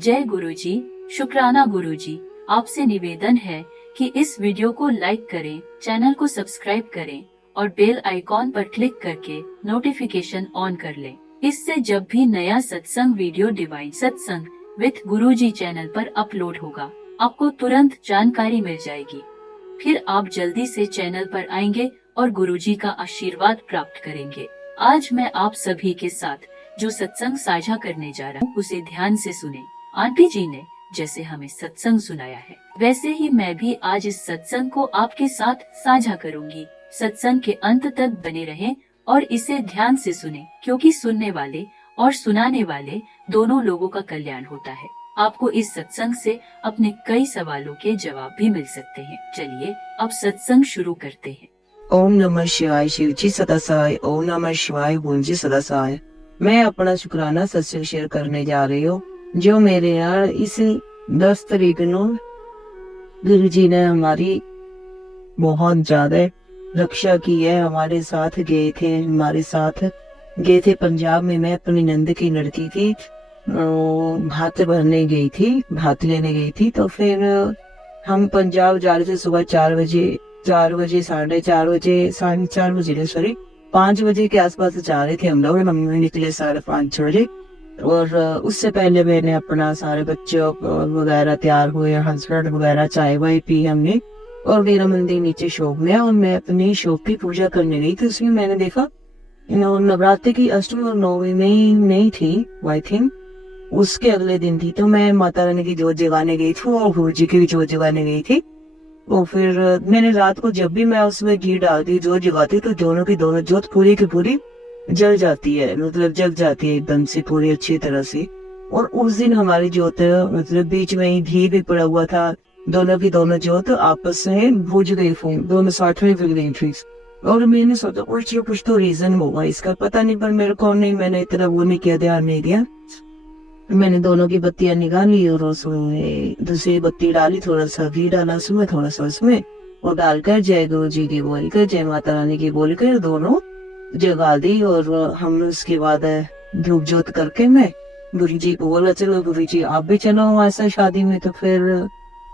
जय गुरुजी। शुक्राना गुरुजी। आपसे निवेदन है कि इस वीडियो को लाइक करें, चैनल को सब्सक्राइब करें और बेल आइकॉन पर क्लिक करके नोटिफिकेशन ऑन कर लें। इससे जब भी नया सत्संग वीडियो डिवाइन सत्संग विथ गुरुजी चैनल पर अपलोड होगा, आपको तुरंत जानकारी मिल जाएगी। फिर आप जल्दी से चैनल पर आएंगे और गुरुजी का आशीर्वाद प्राप्त करेंगे। आज मैं आप सभी के साथ जो सत्संग साझा करने जा रहा हूँ, उसे ध्यान से सुने। आंटी जी ने जैसे हमें सत्संग सुनाया है, वैसे ही मैं भी आज इस सत्संग को आपके साथ साझा करूंगी। सत्संग के अंत तक बने रहें और इसे ध्यान से सुने, क्योंकि सुनने वाले और सुनाने वाले दोनों लोगों का कल्याण होता है। आपको इस सत्संग से अपने कई सवालों के जवाब भी मिल सकते हैं। चलिए अब सत्संग शुरू करते हैं। ओम नमः शिवाय। शिव जी सदा सहाय। ओम नमः शिवाय। गुरु जी सदा सहाय। मैं अपना शुक्राना सत्संग शेयर करने जा रही हूँ, जो मेरे यहाँ इस 10 तारीख को गुरु जी ने हमारी बहुत ज्यादा रक्षा की है। हमारे साथ गए थे पंजाब में। मैं अपनी नंद की लड़की थी, भात लेने गई थी। तो फिर हम पंजाब जा रहे थे सुबह 4 बजे, 5 बजे के आसपास जा रहे थे हम लोग। मम्मी निकले 5:30 बजे, और उससे पहले मैंने अपना सारे बच्चों वगैरह तैयार हुए, हस्बैंड वगैरह, चाय वाय पी हमने, और मेरा मंदिर नीचे शॉप में है और मैं अपनी शॉप की पूजा करने गई थी। उसमें मैंने देखा नवरात्रि की अष्टमी और नौवीं में नहीं थी, आई थिंक उसके अगले दिन थी। तो मैं माता रानी की जोत जगाने गई थी और गुरु जी की भी जोत जगाने गई थी। और फिर मैंने रात को जब भी मैं उसमें घी डालती, जोत जगाती, तो दोनों की दोनों जोत पूरी की पूरी जल जाती है, मतलब जग जाती है एकदम से पूरी अच्छी तरह से। और उस दिन हमारी जोत, मतलब बीच में ही घी भी पड़ा हुआ था, दोनों की दोनों जोत आपस में बुझ गई थी, दोनों साथ में फिर गई थी। और मैंने सोचा कुछ तो रीजन होगा इसका, पता नहीं, पर मेरे को नहीं, मैंने इतना वो नहीं किया, ध्यान नहीं दिया। मैंने दोनों की बत्तियां निकाली और उसमें दूसरी बत्ती डाली, थोड़ा सा घी डाला उसमें, थोड़ा सा उसमें, और डालकर जय गुरु जी की बोलकर, जय माता रानी की बोलकर दोनों जगा दी। और हम उसके बाद धूप जोत करके मैं गुरु जी को बोला, चलो गुरु जी आप भी चलो ऐसा शादी में। तो फिर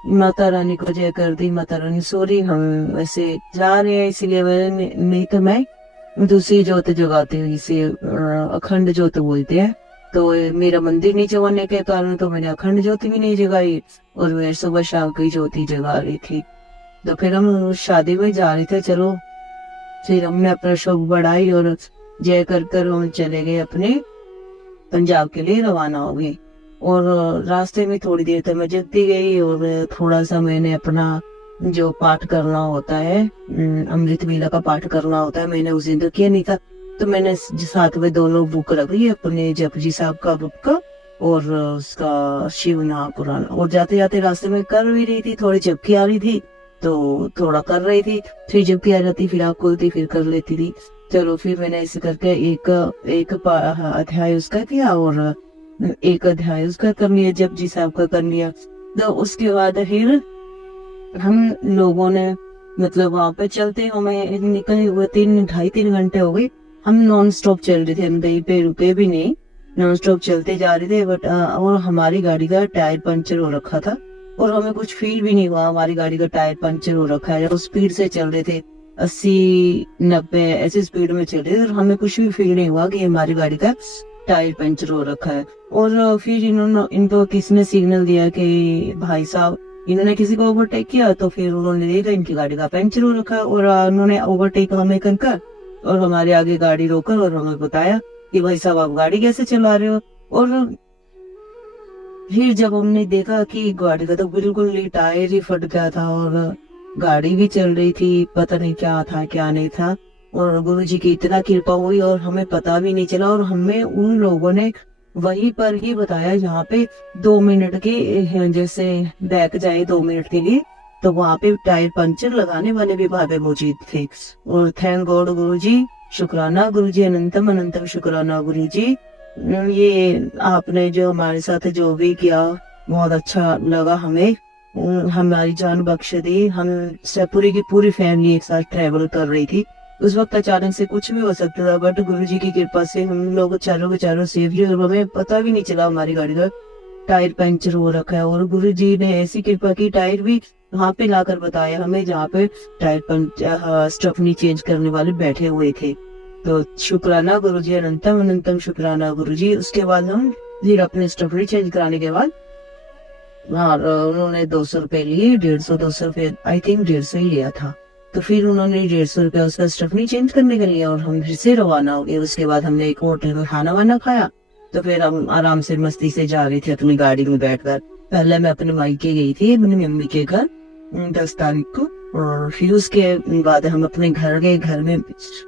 माता रानी को जय कर दी। माता रानी सॉरी, हम वैसे जा रहे हैं इसलिए नहीं तो मैं दूसरी जोत जगाती हूँ, इसे अखंड जोत बोलते हैं। तो मेरा मंदिर नहीं जगाने के कारण तो मैंने अखंड ज्योति भी नहीं जगाई, और मैं सुबह शाम की ज्योति जगा रही थी। तो फिर हम शादी में जा रहे थे, चलो फिर हमने अपना शौक बढ़ाई और जय कर हम चले गए, अपने पंजाब के लिए रवाना हो गए। और रास्ते में थोड़ी देर तक मैं जगती गई, और थोड़ा सा मैंने अपना जो पाठ करना होता है, अमृत वेला का पाठ करना होता है, मैंने उस दिन तो किया नहीं था। तो मैंने साथ में दोनों बुक रखी, अपने जपजी साहब का बुक का और उसका शिव नाम पुराना। और जाते जाते रास्ते में कर भी रही थी, थोड़ी झपकी आ रही थी तो थोड़ा कर रही थी, फिर झपकी आ जाती, फिर आँख खुलती, फिर कर लेती थी। चलो फिर मैंने ऐसे करके एक अध्याय उसका किया और एक अध्याय उसका कर लिया, जपजी साहब का कर लिया। तो उसके बाद फिर हम लोगों ने, मतलब वहां पे चलते हमें निकले हुए 2.5-3 घंटे हो गए। हम नॉन स्टॉप चल रहे थे, हम कहीं पे रुके भी नहीं, नॉन स्टॉप चलते जा रहे थे। बट और हमारी गाड़ी का टायर पंचर हो रखा था, और हमें कुछ फील भी नहीं हुआ हमारी गाड़ी का टायर पंचर हो रखा है। और स्पीड से चल रहे थे, 80-90 ऐसी स्पीड में चल रहे थे, और हमें कुछ भी फील नहीं हुआ कि हमारी गाड़ी का टायर पंचर हो रखा है। और फिर इनको किसने सिग्नल दिया कि भाई साहब, इन्होंने किसी को ओवरटेक किया, तो फिर उन्होंने देखा इनकी गाड़ी का पंचर हो रखा है, और उन्होंने ओवरटेक हमें कर और हमारे आगे गाड़ी रोकर और हमें बताया कि भाई साहब आप गाड़ी कैसे चला रहे हो। और फिर जब हमने देखा कि गाड़ी का तो बिल्कुल टायर ही फट गया था और गाड़ी भी चल रही थी, पता नहीं क्या था क्या नहीं था। और गुरु जी की इतना कृपा हुई और हमें पता भी नहीं चला, और हमें उन लोगों ने वहीं पर ही बताया जहाँ पे 2 मिनट के, जैसे बैक जाए 2 मिनट के लिए, तो वहाँ पे टायर पंचर लगाने वाले भी भाई मौजूद थे। और थैंक गॉड गुरु जी, शुक्राना गुरु जी, अनंतम अनंतम शुक्राना गुरु जी। ये आपने जो हमारे साथ जो भी किया बहुत अच्छा लगा हमें, हमारी जान बख्श दी। हम पूरी की पूरी फैमिली एक साथ ट्रेवल कर रही थी। उस वक्त अचानक से कुछ भी हो सकता था, बट गुरु जी की कृपा से हम लोग चारों के चारों सेफ ही, और हमें पता भी नहीं चला हमारी गाड़ी का टायर पंचर हो रखा है। और गुरु जी ने ऐसी कृपा की, टायर भी वहां पे लाकर बताया हमें जहाँ पे टायर पंचर स्टफनी चेंज करने वाले बैठे हुए थे। तो शुक्राना गुरु जी, अनंतम अनंतम शुक्राना गुरु जी। उसके बाद हम फिर अपने स्टफनी चेंज कराने के बाद उन्होंने 200 रुपए लिए, 150 200 रुपए, आई थिंक 150 ही लिया था। तो फिर उन्होंने 150 रुपया उसका स्टफनी चेंज करने के लिए और हम फिर से रवाना हो गए। उसके बाद हमने एक होटल में खाना वाना खाया। तो फिर हम आराम से मस्ती से जा रहे थे अपनी गाड़ी में बैठकर। पहले मैं अपने मायके गई थी, अपनी मम्मी के घर 10 तारीख को, और फिर उसके बाद हम अपने घर गए। घर में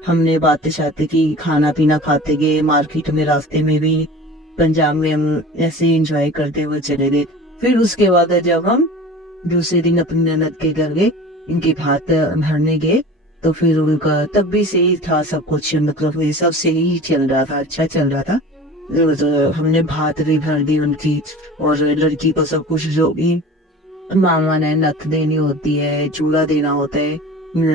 हमने बातें शातें की, खाना पीना खाते गए, मार्केट में रास्ते में भी पंजाब में हम ऐसे ही इंजॉय करते हुए चले गए। फिर उसके बाद जब हम दूसरे दिन अपनी ननद के घर गए, इनके भात भरने गए, तो फिर उनका तब भी सही था सब कुछ, मतलब ये सब सही चल रहा था, अच्छा चल रहा था। तो हमने भात भी भर दी उनकी, और लड़की को सब कुछ जो भी मामा ने नथ देनी होती है, चूड़ा देना होता है,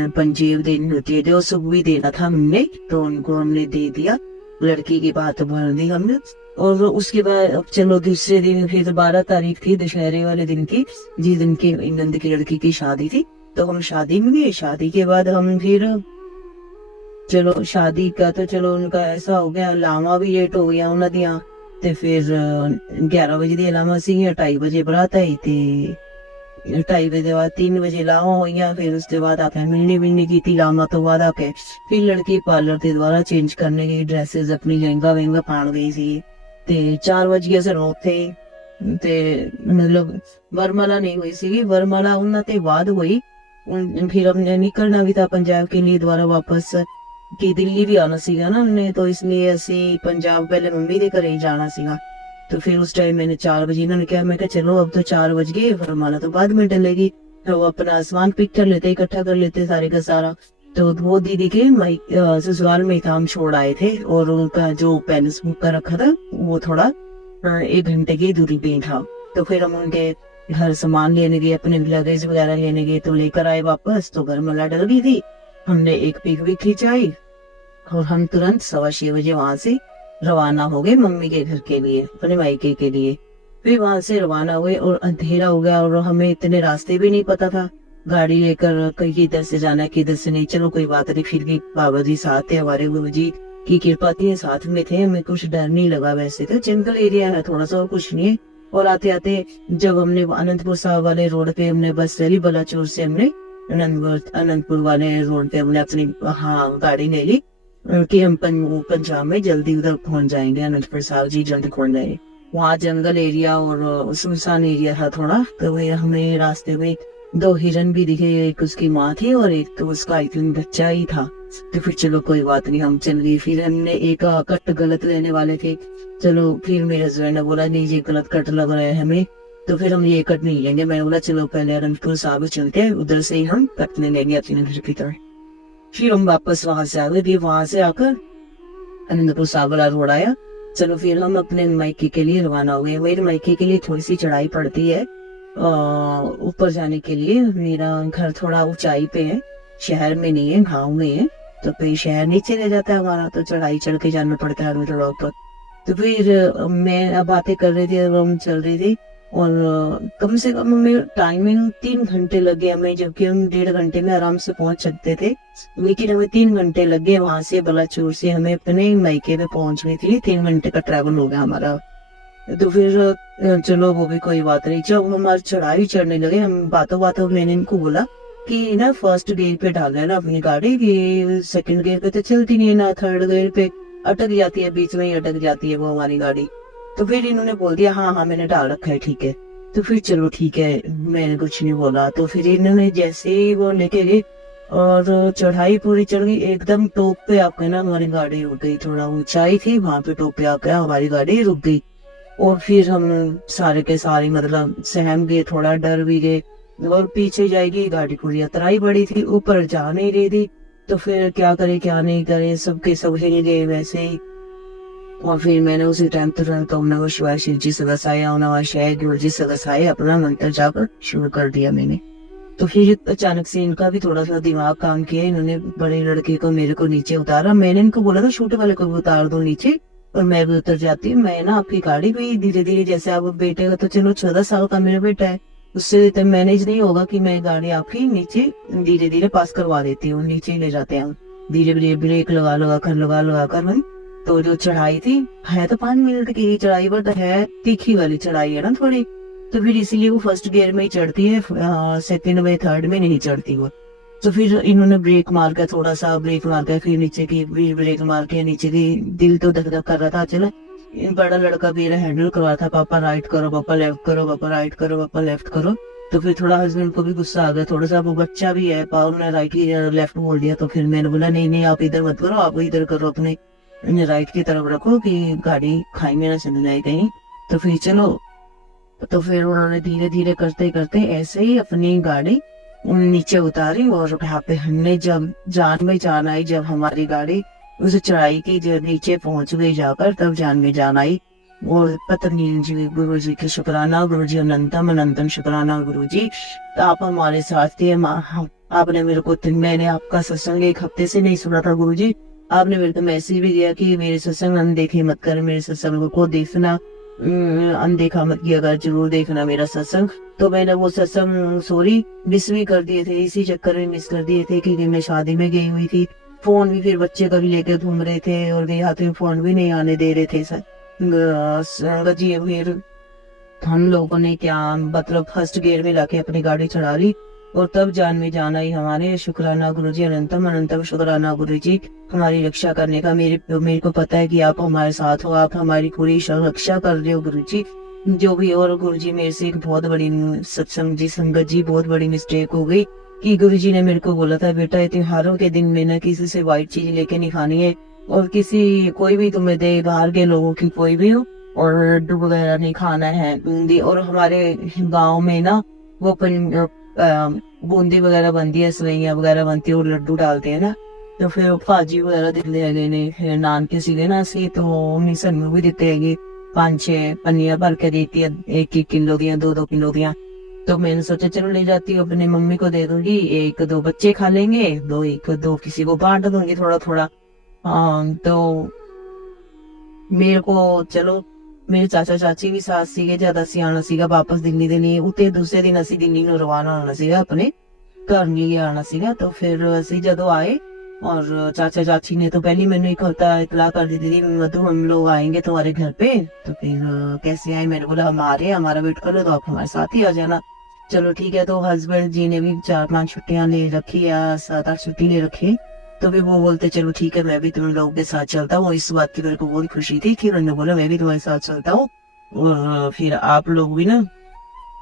पंजीर देनी होती है, जो सब भी देना था हमने, तो उनको हमने दे दिया। लड़की की बात भर दी हमने। और उसके बाद अब चलो दूसरे दिन फिर 12 तारीख थी दशहरे वाले दिन की, जिस दिन की नंद की लड़की की शादी थी। तो हम शादी में गए। शादी के बाद हम फिर चलो शादी का तो चलो उनका ऐसा हो गया, लामा भी लेट हो गया उन्होंने दिया। ते फिर 11 बजे दी लामा सी, 2:30 बजे बरात आई थी, 2:30 बजे बाद 3 बजे लामा हो गया। फिर उसके बाद आके मिलनी की थी लामा तो बाद आके फिर लड़की पार्लर के द्वारा चेंज करने गई, ड्रेसेस अपनी लहंगा वहंगा पान गई सी। ते 4 बज गए से रोक थे, ते मतलब वरमाला नहीं हुई सी, वरमाला उन्होंने ते बाद हुई। फिर हमने निकलना भी था पंजाब के लिए द्वारा वापस, कि दिल्ली भी आना सीगा ना हमने, तो इसलिए असी पंजाब पहले मम्मी के घरे ही जाना सीगा। तो फिर उस टाइम मैंने 4 बजे इन्होंने कहा, मैं कहा चलो अब तो 4 बज गए, वरमाला तो बाद में डलेगी, तो वो अपना सामान पिक कर लेते, इकट्ठा कर लेते सारे का सारा। तो वो दीदी के ससुराल में काम छोड़ आए थे, और उनका जो पैलेस बुक कर रखा था वो थोड़ा 1 घंटे की दूरी पे था। तो फिर हम उनके घर सामान लेने गए, अपने लगेज वगैरह लेने गए, तो लेकर आए वापस। तो वरमाला डल गई थी, हमने एक पिक भी खिंचाई, और हम तुरंत 6:15 बजे वहां से रवाना हो गए मम्मी के घर के लिए, अपने मायके के लिए। फिर वहां से रवाना हुए और अंधेरा हो गया, और हमें इतने रास्ते भी नहीं पता था, गाड़ी लेकर कहीं किधर से जाना है किधर से नहीं। चलो कोई बात नहीं, फिर भी बाबा जी साथ थे, हमारे गुरु जी की कृपा थी, साथ में थे, हमें कुछ डर नहीं लगा। वैसे तो जंगल एरिया है थोड़ा सा, और कुछ नहीं है। और आते आते जब हमने अनंतपुर साहब वाले रोड पे हमने बस चली, बलाचौर से हमने अनंतपुर वाले रोड पे हमने अपनी गाड़ी ले ली, कि हम पंजाब में जल्दी उधर पहुंच जाएंगे, अनंतपुर साहब जी जल्दी पहुंच जाएंगे। वहाँ जंगल एरिया और सुनसान एरिया था थोड़ा, तो वही हमें रास्ते में 2 हिरन भी दिखे, एक उसकी माँ थी और एक तो उसका आई थिंक बच्चा ही था। तो फिर चलो कोई बात नहीं, हम चल गए। फिर हमने एक कट गलत लेने वाले थे, चलो फिर मेरे हस्बैंड ने बोला नहीं ये गलत कट लग रहा है हमें, तो फिर हम ये कट नहीं लेंगे। मैंने बोला चलो पहले अनंतपुर साहब चलते हैं, उधर से ही हम कट ले लेंगे अपने घर की तरह। फिर हम वापस वहां से आ गए। फिर वहां से आकर अनंतपुर साहब वाला रोड आया, चलो फिर हम अपने मायके के लिए रवाना हो गए। मेरे मायके के लिए थोड़ी सी चढ़ाई पड़ती है ऊपर जाने के लिए, मेरा घर थोड़ा ऊंचाई पे है, शहर में नहीं है, गाँव में है। तो फिर शहर नीचे ले जाता है हमारा, तो चढ़ाई चढ़ के जाना पड़ता है हमें थोड़ा ऊपर। तो फिर मैं अब बातें कर रही थी और हम चल रही थी, और कम से कम हमें टाइमिंग 3 घंटे लगे हमें, जबकि हम 1.5 घंटे में आराम से पहुंच सकते थे, लेकिन हमें 3 घंटे लगे। वहां से बलाचौर से हमें अपने मायके पे पहुंच गई थी, 3 घंटे का ट्रैवल हो गया हमारा। तो फिर चलो वो भी कोई बात नहीं। जब हमारी चढ़ाई चढ़ने लगे, हम बातों बातों मैंने इनको बोला कि ना फर्स्ट गियर पे डाल लेना अपनी गाड़ी, कि सेकंड गियर पे तो चलती नहीं है ना, थर्ड गियर पे अटक जाती है, बीच में ही अटक जाती है वो हमारी गाड़ी। तो फिर इन्होंने बोल दिया हाँ मैंने डाल रखा है, ठीक है। तो फिर चलो ठीक है, मैंने कुछ नहीं बोला। तो फिर इन्होंने जैसे ही वो लेके गए और चढ़ाई पूरी चढ़ गई, एकदम टॉप पे आके ना हमारी गाड़ी रुक गई। थोड़ा ऊंचाई थी, वहां पे टॉप पे आके हमारी गाड़ी रुक गई। और फिर हम सारे के सारे मतलब सहम गए, थोड़ा डर भी गए, और पीछे जाएगी गाड़ी पूरी अतराई पड़ी थी, ऊपर जा नहीं रही थी। तो फिर क्या करे क्या नहीं करे, सबके सब हिल गए वैसे ही। और फिर मैंने उसी टाइम तुरंत ओम नमः शिवाय शिव जी से बसाया, ओम नमः शिवाय गुरु जी से बसाया, अपना मंत्र जाकर शुरू कर दिया मैंने। तो फिर अचानक से इनका भी थोड़ा सा दिमाग काम किया, इन्होंने बड़े लड़के को मेरे को नीचे उतारा। मैंने इनको बोला था छोटे वाले को भी उतार दो नीचे, और मैं भी उतर जाती हूँ। मैं ना आपकी गाड़ी भी धीरे धीरे, जैसे आप बेटे का तो चलो 14 साल का मेरा बेटा है, उससे इतना मैनेज नहीं होगा कि मैं गाड़ी आपकी नीचे धीरे धीरे पास करवा देती हूँ, नीचे ही ले जाते हैं हम धीरे धीरे, ब्रेक लगा कर हम। तो जो चढ़ाई थी, है तो 5 मिनट की ही चढ़ाई, बट है तीखी वाली चढ़ाई है ना थोड़ी, तो फिर इसीलिए वो फर्स्ट गियर में ही चढ़ती है, सेकंड में थर्ड में नहीं चढ़ती वो। तो फिर इन्होंने ब्रेक मार के, थोड़ा सा ब्रेक मार के, फिर नीचे की भी ब्रेक मार के, नीचे की, दिल तो धक धक कर रहा था। चलो बड़ा लड़का भी हैंडल करवा था, पापा राइट करो, पापा लेफ्ट करो, पापा राइट करो, पापा लेफ्ट करो। तो फिर थोड़ा हस्बैंड को भी गुस्सा आ गया थोड़ा सा, वो बच्चा भी है, पावर ने राइट की लेफ्ट बोल दिया। तो फिर मैंने बोला नहीं नहीं, आप इधर मत करो, आप इधर करो, अपने राइट की तरफ रखो कि गाड़ी खाई में ना चली जाए कहीं। तो फिर चलो, तो फिर उन्होंने धीरे धीरे करते करते ऐसे ही अपनी गाड़ी नीचे उतारी, और यहाँ पे हमने जब जान में जान आई, जब हमारी गाड़ी उस चढ़ाई की जो नीचे पहुंच गई जाकर, तब जान में जान आई। और पत्नी जी, गुरु जी के शुक्राना, गुरु जी अनंतम अनंतम शुक्राना गुरु जी, तो आप हमारे साथ थे। आपने मेरे को, मैंने आपका सत्संग 1 हफ्ते से नहीं सुना था गुरु जी, आपने मेरे को मैसेज भी दिया कि मेरे सत्संग अनदेखे मत कर, मेरे सत्संग को देखना, अनदेखा मत किया कर, जरूर देखना मेरा सत्संग। तो मैंने वो सत्संग सॉरी मिस भी कर दिए थे, इसी चक्कर में मिस कर दिए थे क्योंकि मैं शादी में गई हुई थी। फोन भी फिर बच्चे का भी लेके घूम रहे थे, और मेरे हाथ में फोन भी नहीं आने दे रहे थे सर जी। फिर हम लोगों ने क्या मतलब फर्स्ट गियर में लाके अपनी गाड़ी चढ़ा ली, और तब जान में जान आई हमारे। शुक्राना गुरु जी, अनंतम अनंतम शुक्राना गुरु जी, हमारी रक्षा करने का। मेरे को पता है कि आप हमारे साथ हो, आप हमारी पूरी रक्षा कर रहे हो गुरु जी, जो भी। और गुरु जी, मेरे से एक बहुत बड़ी सत्संग जी, संगत जी, बहुत बड़ी मिस्टेक हो गई कि गुरु जी ने मेरे को बोला था, बेटा त्योहारों के दिन में ना किसी से व्हाइट चीज लेके नहीं खानी है, और किसी कोई भी तुम्हें दे, बाहर के लोगों की कोई भी हो, और लड्डू वगैरह नहीं खाना है, बूंदी। और हमारे गांव में ना वो बूंदी वगैरह बनती है, सवैयां वगैरह बनती है, और लड्डू डालते हैं ना। तो फिर भाजी वगैरह दिखते है ने नान के सीधे ना सी, तो मिसन भी दिते है 5-6 पन्नियां भर के देती है, 1-1 किलो दिया, 2-2 किलो दिया। तो मैंने सोचा चलो ले जाती हूँ, अपनी मम्मी को दे दूंगी, 1-2 बच्चे खा लेंगे, 1-2 किसी को बांट दूंगी थोड़ा थोड़ा। तो मेरे को चलो, मेरे चाचा चाची भी साथ सीगे, ज्यादा सियाना सीगा, वापस दिल्ली ਦੇ ਲਈ ਉਤੇ दूसरे दिन ਅਸੀਂ दिल्ली ਨੂੰ रवाना होना सीगा, अपने घर लिए आना सीगा। तो फिर ਅਸੀਂ ਜਦੋਂ आए, और चाचा चाची ने तो पहले मैंने 1 हफ्ता इतला कर दी थी, मधु हम लोग आएंगे तुम्हारे घर पे। तो फिर कैसे आए, मैंने बोला हम आ रहे हैं, हमारा वेट कर लो, तो आप हमारे साथ ही आ जाना। चलो ठीक है। तो हस्बैंड जी ने भी 4-5 छुट्टियां ले रखी, या 7-8 छुट्टी ले रखी। तो फिर वो बोलते चलो ठीक है, मैं भी तुम लोगों के साथ चलता हूँ। इस बात की मेरे को बहुत खुशी थी कि उन्होंने बोला मैं भी तुम्हारे साथ चलता हूँ, और फिर आप लोग भी ना,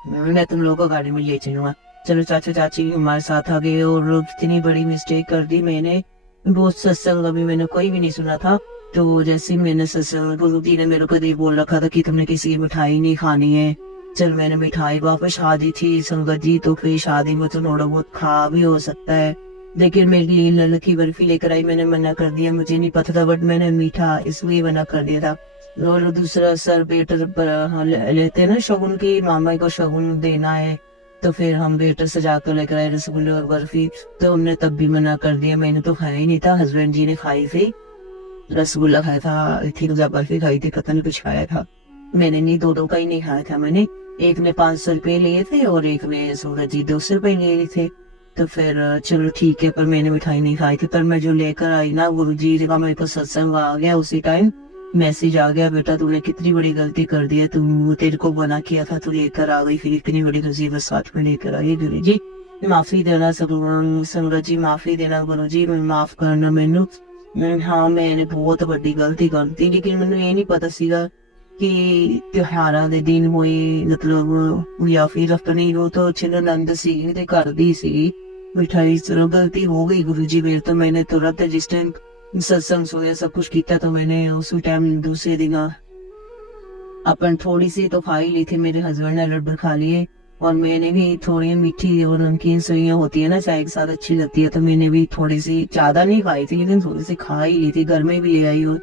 मैं तुम लोगों को गाड़ी में ले चलूंगा। चलो चाचा चाची भी हमारे साथ आ गए, और इतनी बड़ी मिस्टेक कर दी मैंने। बहुत सत्संग अभी मैंने कोई भी नहीं सुना था। तो जैसे मैंने सत्संग, गुरु जी ने मेरे को ये बोल रखा था कि तुमने किसी की मिठाई नहीं खानी है। चल मैंने मिठाई, वापस शादी थी संगत जी, तो फिर शादी में तो थोड़ा बहुत खा भी हो सकता है, लेकिन मेरे लिए लल की बर्फी लेकर आई, मैंने मना कर दिया, मुझे नहीं पता था, बट मैंने मीठा इसलिए मना कर दिया था। और दूसरा सर बेटर पर लेते ना शगुन की, मामा को शगुन देना है, तो फिर हम वेटर सजा कर लेकर आए रसगुल्ले और बर्फी, तो हमने तब भी मना कर दिया। मैंने तो खाया ही नहीं था, हस्बैंड जी ने खाई थी, रसगुल्ला खाया था, थी बर्फी खाई थी, पता नहीं कुछ खाया था। मैंने नहीं, 2-2 का ही नहीं खाया था मैंने। एक ने 500 रुपए लिए थे, और एक ने सूरज जी 200 रुपए लिए थे। तो फिर चलो ठीक है, पर मैंने मिठाई नहीं खाई थी। पर मैं जो लेकर आई ना, गुरु जी का मेरे को सत्संग आ गया, उसी टाइम मैसेज आ गया, बेटा तूने कितनी बड़ी गलती कर दी है, तुम तेरे को बना किया था, तू लेकर आ गई, फिर इतनी बड़ी मुसीबत साथ में लेकर आई। गुरु जी माफी देना, संगत जी माफी देना, गुरु जी माफ करना मैनू। हाँ मैंने बहुत बड़ी गलती कर दी, लेकिन मैनू ये नहीं पता सीगा कि त्योहारां दे दिन होई, मतलब या फिर अपनी वो तो छिन्न सी ते घर दी सी मिठाई। चलो गलती हो गई गुरु जी मेरे तो, मैंने तुरंत जिस टाइम सत्संग सोया सब कुछ किया, तो मैंने उसी टाइम दूसरे दिन अपन थोड़ी सी तो खा ही ली थी, मेरे हस्बैंड ने लड्डू खा लिए, और मैंने भी थोड़ी मीठी और नमकीन सवैयां होती है ना चाय के साथ अच्छी लगती है, तो मैंने भी थोड़ी सी, ज्यादा नहीं खाई थी लेकिन थोड़ी सी खा ही ली थी, घर में भी ले आई। और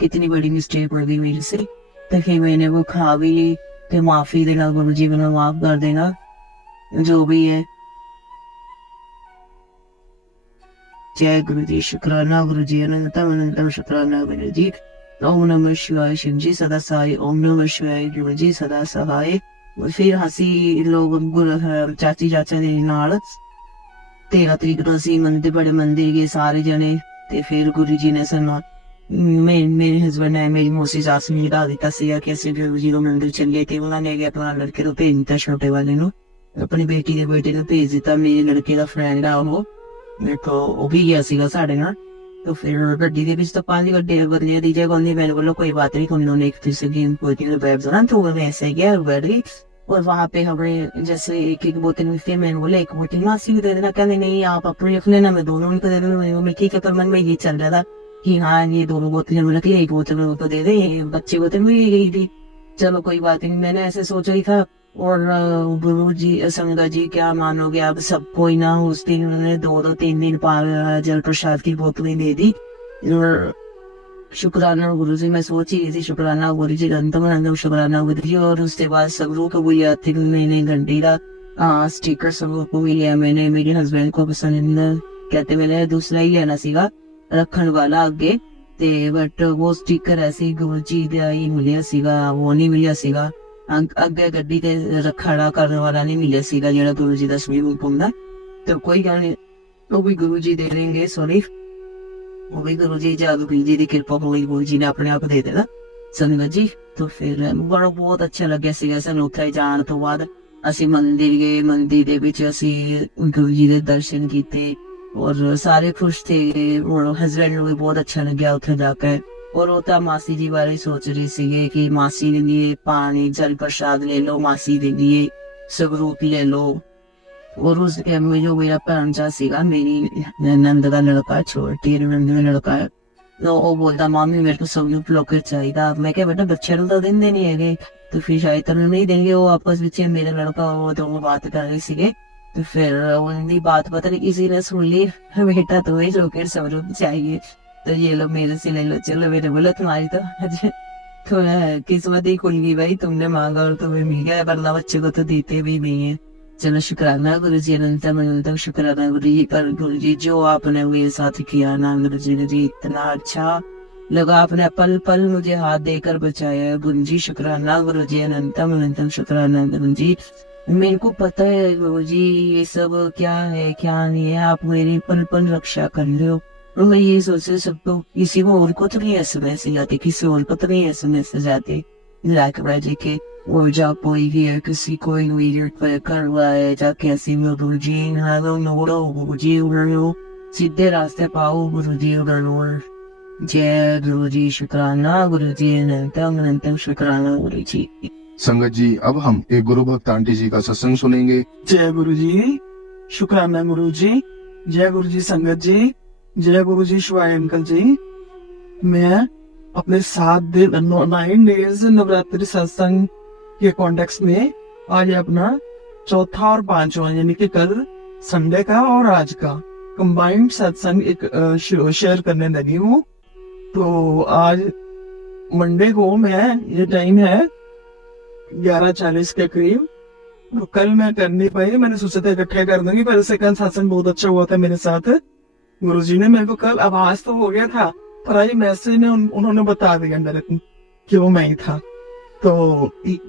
कितनी बड़ी मिस्टेक हो गई मेरे से, तो फिर मैंने वो खा भी ली। तो माफी देना गुरु जी, मैंने माफ कर देना जो भी है। जय गुरु जी, शुक्राना गुरु जी, अनंतम अनंतम शुक्राना गुरु जी। ओम नमः शिवाय शिव जी सदा सहाय, ओम नमः शिवाय गुरु जी सदा सहाय। फिर ਅਸੀਂ ਲੋਕ ਚਾਚੀ ਚਾਚਾ ਦੇ ਨਾਲ 13 ਤਰੀਕ ਨੂੰ ਅਸੀਂ ਮੰਦਿਰ ਬੜੇ ਮੰਦਿਰ ਗਏ ਸਾਰੇ ਜਣੇ। ਤੇ ਫਿਰ ਗੁਰੂ ਜੀ ਨੇ ਸਾਨੂੰ ਮੇਰੇ ਹਸਬੈਂਡ ਨੇ ਮੇਰੀ ਮੋਸੀ ਸਾਸ ਨੂੰ ਲਿਖਾ ਦਿੱਤਾ ਸੀਗਾ ਕਿ ਅਸੀਂ ਗੁਰੂ ਜੀ ਨੂੰ ਮੰਦਿਰ ਚੱਲੇ। ਤੇ ਉਹਨਾਂ ਨੇ ਆਪਣਾ ਲੜਕੇ ਨੂੰ ਭੇਜ ਦਿੱਤਾ, ਛੋਟੇ ਵਾਲੇ ਨੂੰ ਆਪਣੀ ਬੇਟੀ ਦੇ ਬੇਟੇ ਨੂੰ ਭੇਜ ਦਿੱਤਾ। ਮੇਰੇ ਲੜਕੇ ਦਾ ਫਰੈਂਡ ਆ ਉਹ, ਮੇਰੇ ਕੋਲ ਉਹ ਵੀ ਗਿਆ ਸੀਗਾ ਸਾਡੇ ਨਾਲ। तो फिर गड्डी के बीच तो 5 घंटे बदले दीजिए कौन मैंने बोला कोई बात नहीं, तुम लोगों ने एक दूसरे की बैठ जाना। तो वो ऐसे गया बैठ गई और वहाँ पे हमें जैसे एक एक बोतल मिलती है। मैंने बोला एक बोतल मासी को दे देना, कहने नहीं आप अपने रख लेना, मैं दोनों को दे दूंगा। ठीक है, पर मन में ये चल रहा था कि हाँ ये दोनों बोतलें बोला थी, एक बोतल उनको दे दे, बच्चे बोतल मिल गई थी, चलो कोई बात नहीं, मैंने ऐसे सोचा ही था। और गुरु जी संगा जी क्या मानोगे आप, सबको ही ना उस दिन उन्होंने 2-3 दिन पार जल प्रसाद की बोतलें दे दी। और शुक्राना गुरु जी, मैं सोच ही रही थी शुक्राना गुरु जी, अंतम शुक्राना गुरु जी। और उसके बाद सबरू को भी लिया थी मैंने घंटी का स्टिकर, सबरू को भी लिया मैंने। मेरे हस्बैंड को पसंद कहते मैंने दूसरा ही लेना सीगा रखन वाला आगे, ते बट वो स्टिकर ऐसे गुरु जी का ही मिलिया सीगा, वो नहीं मिलिया सीगा अगे गड्डी ते खड़ा करने वाला नहीं मिलिया सीगा जेड़ा गुरु जी दा तस्वीर हुंदा। तो कोई गल नहीं, वो भी गुरु जी दे देंगे, सॉरी वो भी गुरु जी जादू जी की कृपा होगी, गुरु जी ने अपने आप दे देना संगत जी। तो फिर बड़ा बहुत अच्छा लगे सीगा। सानू उत्थे जाण तो बाद असी मंदिर गए, मंदिर दे विच असी गुरु जी दे दर्शन कीते और सारे खुश थे। और हस्बैंड नूं भी बहुत अच्छा लग्या उत्थे जाके। और वो तो मासी जी बारे सोच रही सी कि मासी के लिए पानी जल प्रसाद ले लो, मासी के लिए सबरूप ले लो। और उस टाइम में जो मेरा भांजा सीगा, मेरी नंद का लड़का, छोटी नंद का लड़का है, तो वो बोलता मामी मेरे को सबरूप लॉकर चाहिए। मैं क्या बेटा बच्चे तो देंगे नहीं है, तो फिर शायद तो नहीं देंगे। वो आपस में मेरा लड़का वो दोनों बात कर रहे थे। तो फिर उनकी बात पता नहीं किसी ने सुन ली, बेटा तो ही लॉकर सबरूप चाहिए, तो ये लो मेरे से ले लो। चलो मैंने बोला तुम्हारी तो किस्मत ही खुल गई भाई, तुमने मांगा और तुम्हें मिल गया, वरना बच्चे को तो देते भी नहीं है। चलो शुक्राना गुरु जी, अनंतम शुक्राना गुरु जी। पर गुरु जी जो आपने मेरे साथ किया ना गुरु जी ने जी, इतना अच्छा लगा, आपने पल पल मुझे हाथ देकर बचाया गुरु जी। शुक्राना गुरु जी, अनंतम शुक्राना गुरु जी। मेरे को पता है गुरु जी ये सब क्या है क्या नहीं है, आप मेरी पल पल रक्षा कर रहे हो। और मैं ये सोच सबको, किसी को और को तो नहीं SMS जाते, किसी और को तो नहीं SMS जाते लाइक राजे के। और जा कोई भी है किसी को इन्वीडियट पर कर रहा है, जा कैसी में गुरु जी गुरु जी उड़ो, सीधे रास्ते पाओ गुरु जी उड़ो। जय गुरु जी, शुक्राना गुरु जी, अनंतम शुक्राना गुरु जी। संगत जी, अब हम एक गुरु भक्त आंटी जी का सत्संग सुनेंगे। जय गुरु जी, शुक्राना गुरु जी। जय गुरु जी संगत जी, जय गुरु जी शिवाय अंकल जी। मैं अपने 9 डेज नवरात्रि सत्संग के कॉन्टेक्स्ट में आज अपना चौथा और 5वां यानी कि कल संडे का और आज का कंबाइंड सत्संग एक शेयर करने लगी हूँ। तो आज मंडे को मैं, ये टाइम है 11:40 के करीब, तो कल मैं कर नहीं पाई, मैंने सोचा था इकट्ठे कर दूंगी, पर इससे कल सत्संग बहुत अच्छा हुआ था मेरे साथ। गुरुजी ने मेरे को कल आवाज तो हो गया था, पर आज मैसेज में उन्होंने बता दिया डायरेक्ट कि वो मैं ही था। तो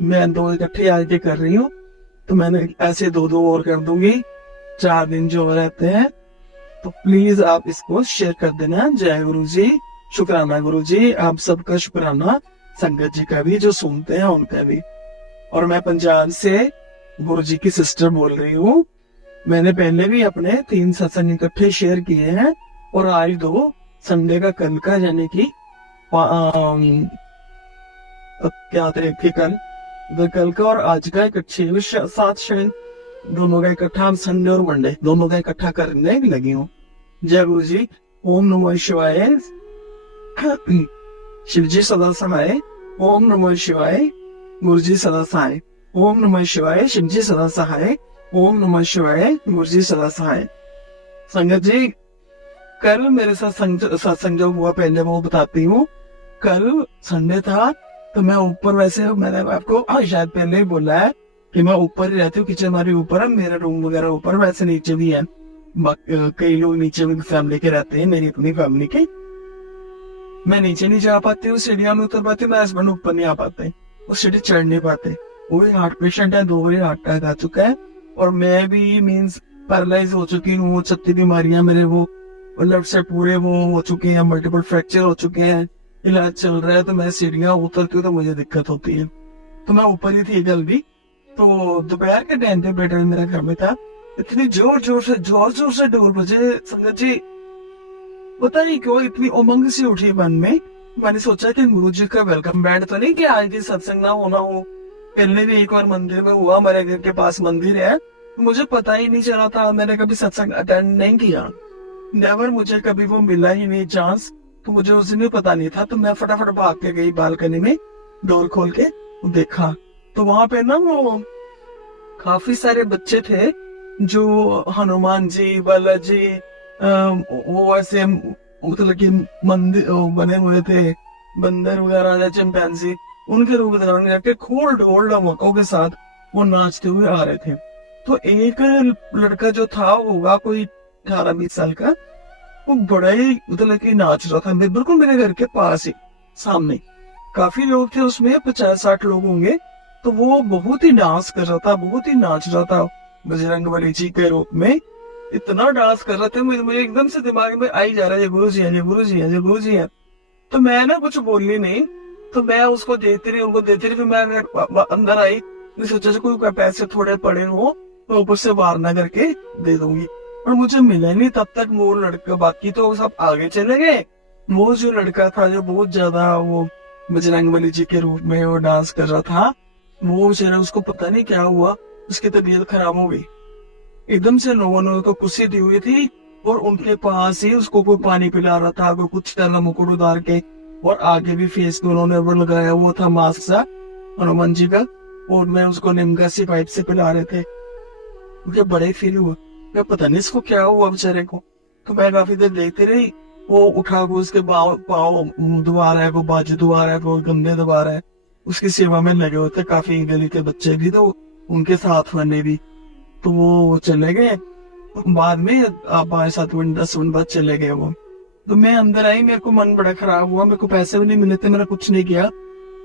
मैं 2 इकट्ठे आज के कर रही हूँ, तो मैंने ऐसे 2 और कर दूंगी, 4 दिन जो रहते हैं। तो प्लीज आप इसको शेयर कर देना। जय गुरु जी, शुक्राना गुरु जी, आप सबका शुक्राना, संगत जी का भी जो सुनते हैं उनका भी। और मैं पंजाब से गुरु जी की सिस्टर बोल रही हूँ। मैंने पहले भी अपने 3 सत्संग इकट्ठे शेयर किए हैं, और आज 2 संडे का कल का यानी कि क्या थे कल का और आज का इकट्ठे 7 शायद दोनों का इकट्ठा, संडे और मंडे दोनों का इकट्ठा करने लगी हूँ। जय गुरु जी। ओम नमः शिवाय, शिव जी सदा सहाय। ओम नमः शिवाय, गुरु जी सदा सहाय। ओम नमः शिवाय, शिव जी सदा सहाय। ओम नमः शिवाय, गुरु जी सदा सहाय। संगत जी, कल मेरे साथ सत्संग जो हुआ पहले वो बताती हूँ। कल संडे था, तो मैं ऊपर, वैसे मैंने आपको शायद पहले ही बोला है कि मैं ऊपर ही रहती हूँ, किचन हमारी ऊपर है, मेरा रूम वगैरह ऊपर, वैसे नीचे भी है, कई लोग नीचे भी फैमिली के रहते हैं, मेरी अपनी फैमिली के। मैं नीचे नहीं जा पाती हूँ, सीढ़ियां में उतर पाती हूँ, मेरे हस्बैंड ऊपर नहीं आ पाते, वो सीढ़ी चढ़ नहीं पाते। वो भी हार्ट पेशेंट है, 2 बार हार्ट अटैक आ चुका है, और मैं भी मीन्स पैरालाइज हो चुकी हूँ, 36 बीमारियां मेरे वो लेफ्ट साइड पूरे वो हो चुके हैं, मल्टीपल फ्रैक्चर हो चुके हैं, इलाज चल रहा है। तो मैं सीढ़ियां उतरती हूँ तो मुझे दिक्कत होती है, तो मैं ऊपर ही थी जल्दी। तो दोपहर के टाइम पे बेटा मेरा घर में था, इतनी जोर जोर से ढोल बजे, संगत जी पता नहीं क्यों इतनी उमंग सी उठी मन में। मैंने सोचा कि गुरु जी का वेलकम बैंड तो नहीं कि आज भी सत्संग ना होना हो। पहले भी एक बार मंदिर में हुआ, हमारे घर के पास मंदिर है, मुझे पता ही नहीं चला था, मैंने कभी सत्संग अटेंड नहीं किया, नेवर, मुझे कभी वो मिला ही नहीं चांस, तो मुझे उस दिन भी पता नहीं था। तो मैं फटाफट भाग के गई बालकनी में, डोर खोल के देखा, तो वहां पे ना वो काफी सारे बच्चे थे जो हनुमान जी, बालाजी, वो ऐसे मतलब कि मंदिर बने हुए थे, बंदर वगैरह, चिंपैंजी, उनके रूप धारण करके खोल ढोल ढमकों के साथ वो नाचते हुए आ रहे थे। तो एक लड़का जो था, होगा कोई 18-20 साल का, वो बड़ा ही मतलब कि नाच रहा था, बिल्कुल मेरे घर के पास ही सामने। काफी लोग थे उसमें, 50-60 लोग होंगे। तो वो बहुत ही डांस कर रहा था, बहुत ही नाच रहा था बजरंगबली जी के रूप में, इतना डांस कर रहे थे, मुझे एकदम से दिमाग में आई जा रहा है, ये गुरु जी है, ये गुरु जी है, ये गुरु जी है। तो मैं ना कुछ बोली नहीं, तो मैं उसको देती रही, उनको देती रही। फिर मैं अंदर आई, सोचा कोई पैसे थोड़े पड़े हो तो ऊपर से वार ना करके दे दूंगी, और मुझे मिला नहीं। तब तक वो लड़का, बाकी तो सब आगे चले गए, वो जो लड़का था जो बहुत ज्यादा वो बजरंगबली जी के रूप में वो डांस कर रहा था, वो बेचारा, उसको पता नहीं क्या हुआ, उसकी तबीयत खराब हो गई। एकदम से लोगों ने उसको कुर्सी दी हुई थी, और उनके पास ही उसको कोई पानी पिला रहा था, कोई कुछ डाला मुकुट उतार के, और आगे भी फेस पे उन्होंने वो लगाया हुआ था मास्क सा हनुमान जी का, और मैं उसको निमका सी पाइप से पिला रहे थे। मुझे बड़ा ही फील हुआ, मैं पता नहीं इसको क्या हुआ बेचारे को। तो मैं काफी देर देखती रही, वो उठा को उसके पाँव दबा रहा है, को बाजू दबा रहा है, को गंदे दबा रहा है, उसकी सेवा में लगे होते काफी गली के बच्चे भी, तो उनके साथ वाले भी। तो वो चले गए, बाद में 5-7 मिनट 10 मिनट बाद चले गए वो। तो मैं अंदर आई, मेरे को मन बड़ा खराब हुआ, मेरे को पैसे भी नहीं मिले थे, मैंने कुछ नहीं किया,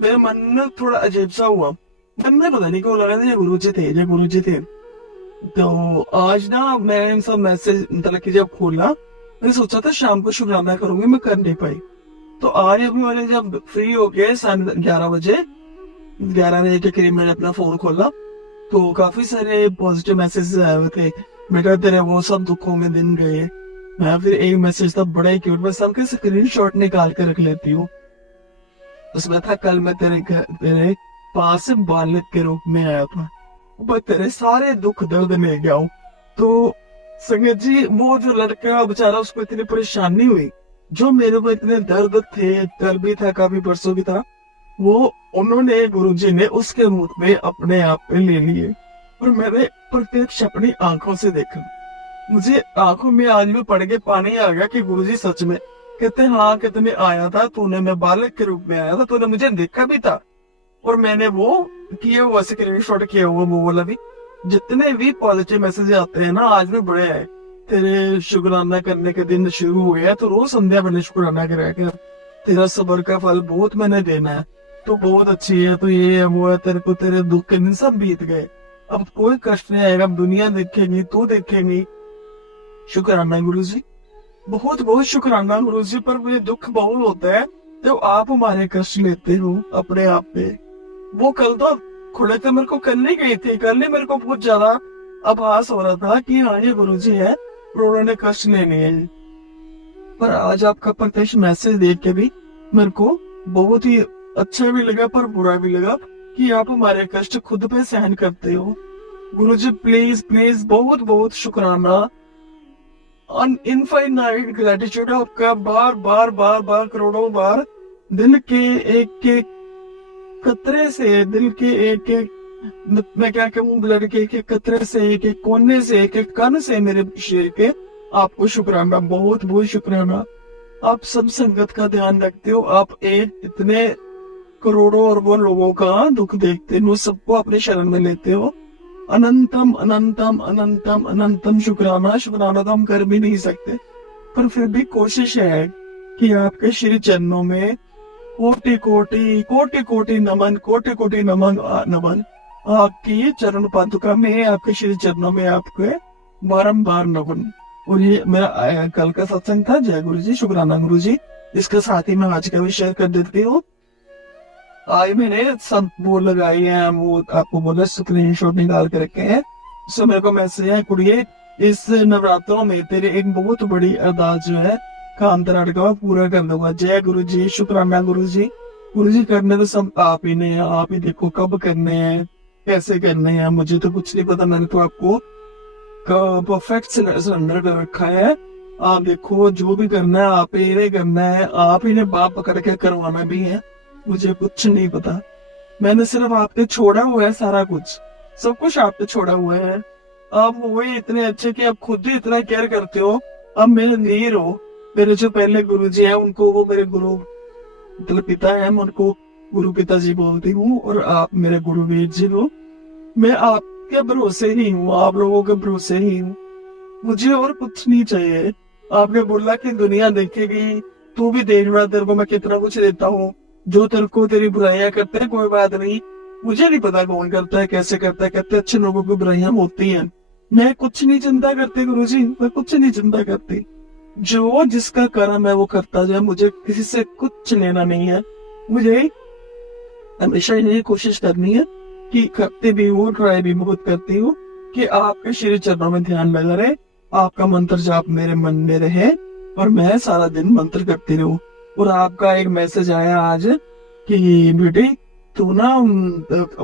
मेरे मन में थोड़ा अजीब सा हुआ, मन में पता नहीं क्यों लगा था ये गुरु जी थे, ये गुरु जी थे। तो आज ना मैंने सब मैसेज मतलब कि जब खोला, मैंने सोचा था शाम को शुक्राना करूंगी, मैं कर नहीं पाई। तो आज अभी मैंने जब फ्री हो गए 11:30 बजे, 11 बजे के करीब मैंने अपना फोन खोला, तो काफी सारे पॉजिटिव मैसेज आए हुए थे, बेटा तेरे वो सब दुखों में दिन गए। मैं फिर एक मैसेज था बड़ा ही क्यूट, मैं सबके स्क्रीनशॉट निकाल के रख लेती हूँ। उसमें था, कल मैं तेरे पास से बालक के रूप में आया था, बस तेरे सारे दुख दर्द ले गया हूँ। तो संगत जी, वो जो लड़का बेचारा, उसको इतनी परेशानी हुई, जो मेरे को इतने दर्द थे, कल भी था, काफी परसों भी था, वो उन्होंने, गुरुजी ने उसके मुंह में अपने आप पे ले लिए, और मैंने प्रत्यक्ष अपनी आंखों से देखा। मुझे आंखों में आज भी पड़ के पानी आ गया कि गुरुजी सच में कहते, हाँ कितने आया था तूने, मैं बालक के रूप में आया था, तूने मुझे देखा भी था, और मैंने वो किया हुआ स्क्रीनशॉट किया हुआ वो वाला भी। जितने भी पॉजिटिव मैसेज आते हैं ना, आज भी बड़े हैं, तेरे शुक्राना करने के दिन शुरू हुए हैं, तो रोज संध्या मैंने शुक्राना कराया कि तेरा सबर का फल बहुत मैंने देना है, तो बहुत अच्छी है, तो ये है वो है, तेरे को तेरे दुख के दिन सब बीत गए, अब कोई कष्ट नहीं आएगा, अब दुनिया देखेगी, तू देखेगी। शुक्राना गुरु जी, बहुत बहुत शुक्राना गुरु जी, पर मुझे दुख बहुत होता है जब आप हमारे कष्ट लेते हो अपने आप पे। वो कल तो खुले थे, मेरे को करने गई थी, करने मेरे को बहुत ज्यादा आभास हो रहा था कि हाँ ये गुरु जी है, उन्होंने कष्ट लेने हैं। पर आज आपका प्रत्यक्ष मैसेज देख के भी मेरे को बहुत ही अच्छा भी लगा, पर बुरा भी लगा कि आप हमारे कष्ट खुद पे सहन करते हो। गुरु जी प्लीज प्लीज, बहुत बहुत शुक्राना, इनफाइनाइट ग्रेटिट्यूड आपका, बार बार बार बार करोड़ों बार, दिल के एक एक कतरे से, दिल के एक एक, मैं क्या कहूँ, ब्लड के एक एक कतरे से, एक एक कोने से, एक एक कण से मेरे शरीर के आपको शुक्राना, बहुत बहुत शुक्राना। आप सब संगत का ध्यान रखते हो, आप एक इतने करोड़ों अरबों लोगों का दुख देखते हो, सबको अपने शरण में लेते हो। अनंतम अनंतम अनंतम अनंतम शुक्राना। शुक्राना तो हम कर भी नहीं सकते, पर फिर भी कोशिश है कि आपके श्री चरणों में कोटि कोटि कोटि कोटि नमन, कोटि कोटि नमन नमन। आपकी चरण पादुका में, आपके श्री चरणों में आपके बारंबार नमन। और ये मेरा कल का सत्संग था। जय गुरु जी, शुक्राना गुरु जी। इसके साथ ही मैं आज का भी शेयर कर देती हूँ। आज मैंने सब वो लगाई है, वो आपको बोला स्क्रीनशॉट निकाल के रखे हैं। उससे मेरे को मैसेज है, कुड़िए इस नवरात्रों में तेरी एक बहुत बड़ी अरदास जो है काम तेरा अटका पूरा कर दूंगा। जय गुरु जी, शुक्राना गुरु जी। गुरु जी करने तो सब आप ही ने हैं, आप ही देखो कब करने हैं, कैसे करने हैं, मुझे तो कुछ नहीं पता। मैंने तो आपको परफेक्ट सरेंडर कर रखा है। आप देखो जो भी करना है आप ही ने करना है, आप ही ने बाप पकड़ के करवाना भी है। मुझे कुछ नहीं पता, मैंने सिर्फ आपके छोड़ा हुआ है, सारा कुछ सब कुछ आपने छोड़ा हुआ है। आप वही इतने अच्छे कि आप खुद ही इतना केयर करते हो। अब मेरे नीर हो, मेरे जो पहले गुरु जी है उनको, वो मेरे गुरु मतलब पिता है, मैं उनको गुरु पिताजी बोलती हूँ। और आप मेरे गुरुवीर जी हो। मैं आपके भरोसे ही हूँ, आप लोगों के भरोसे ही हूँ। मुझे और कुछ नहीं चाहिए। आपने बोला कि दुनिया देखेगी, तू भी देख रहा, तेरे को मैं कितना कुछ देता हूँ। जो तेरे को तेरी बुराइयां करते हैं कोई बात नहीं, मुझे नहीं पता कौन करता है, कैसे करता है। कहते अच्छे लोगों को बुराइयां होती हैं। मैं कुछ नहीं चिंता करती गुरुजी, मैं कुछ नहीं चिंता करती। जो जिसका कर्म है वो करता जाए, मुझे किसी से कुछ लेना नहीं है। मुझे हमेशा ये कोशिश करनी है कि करते भी हूँ, ट्राई भी बहुत करती हूँ कि आपके श्री चरणों में ध्यान लगा रहे, आपका मंत्र जाप मेरे मन में रहे और मैं सारा दिन मंत्र करती रहूं। और आपका एक मैसेज आया आज कि बेटी तू ना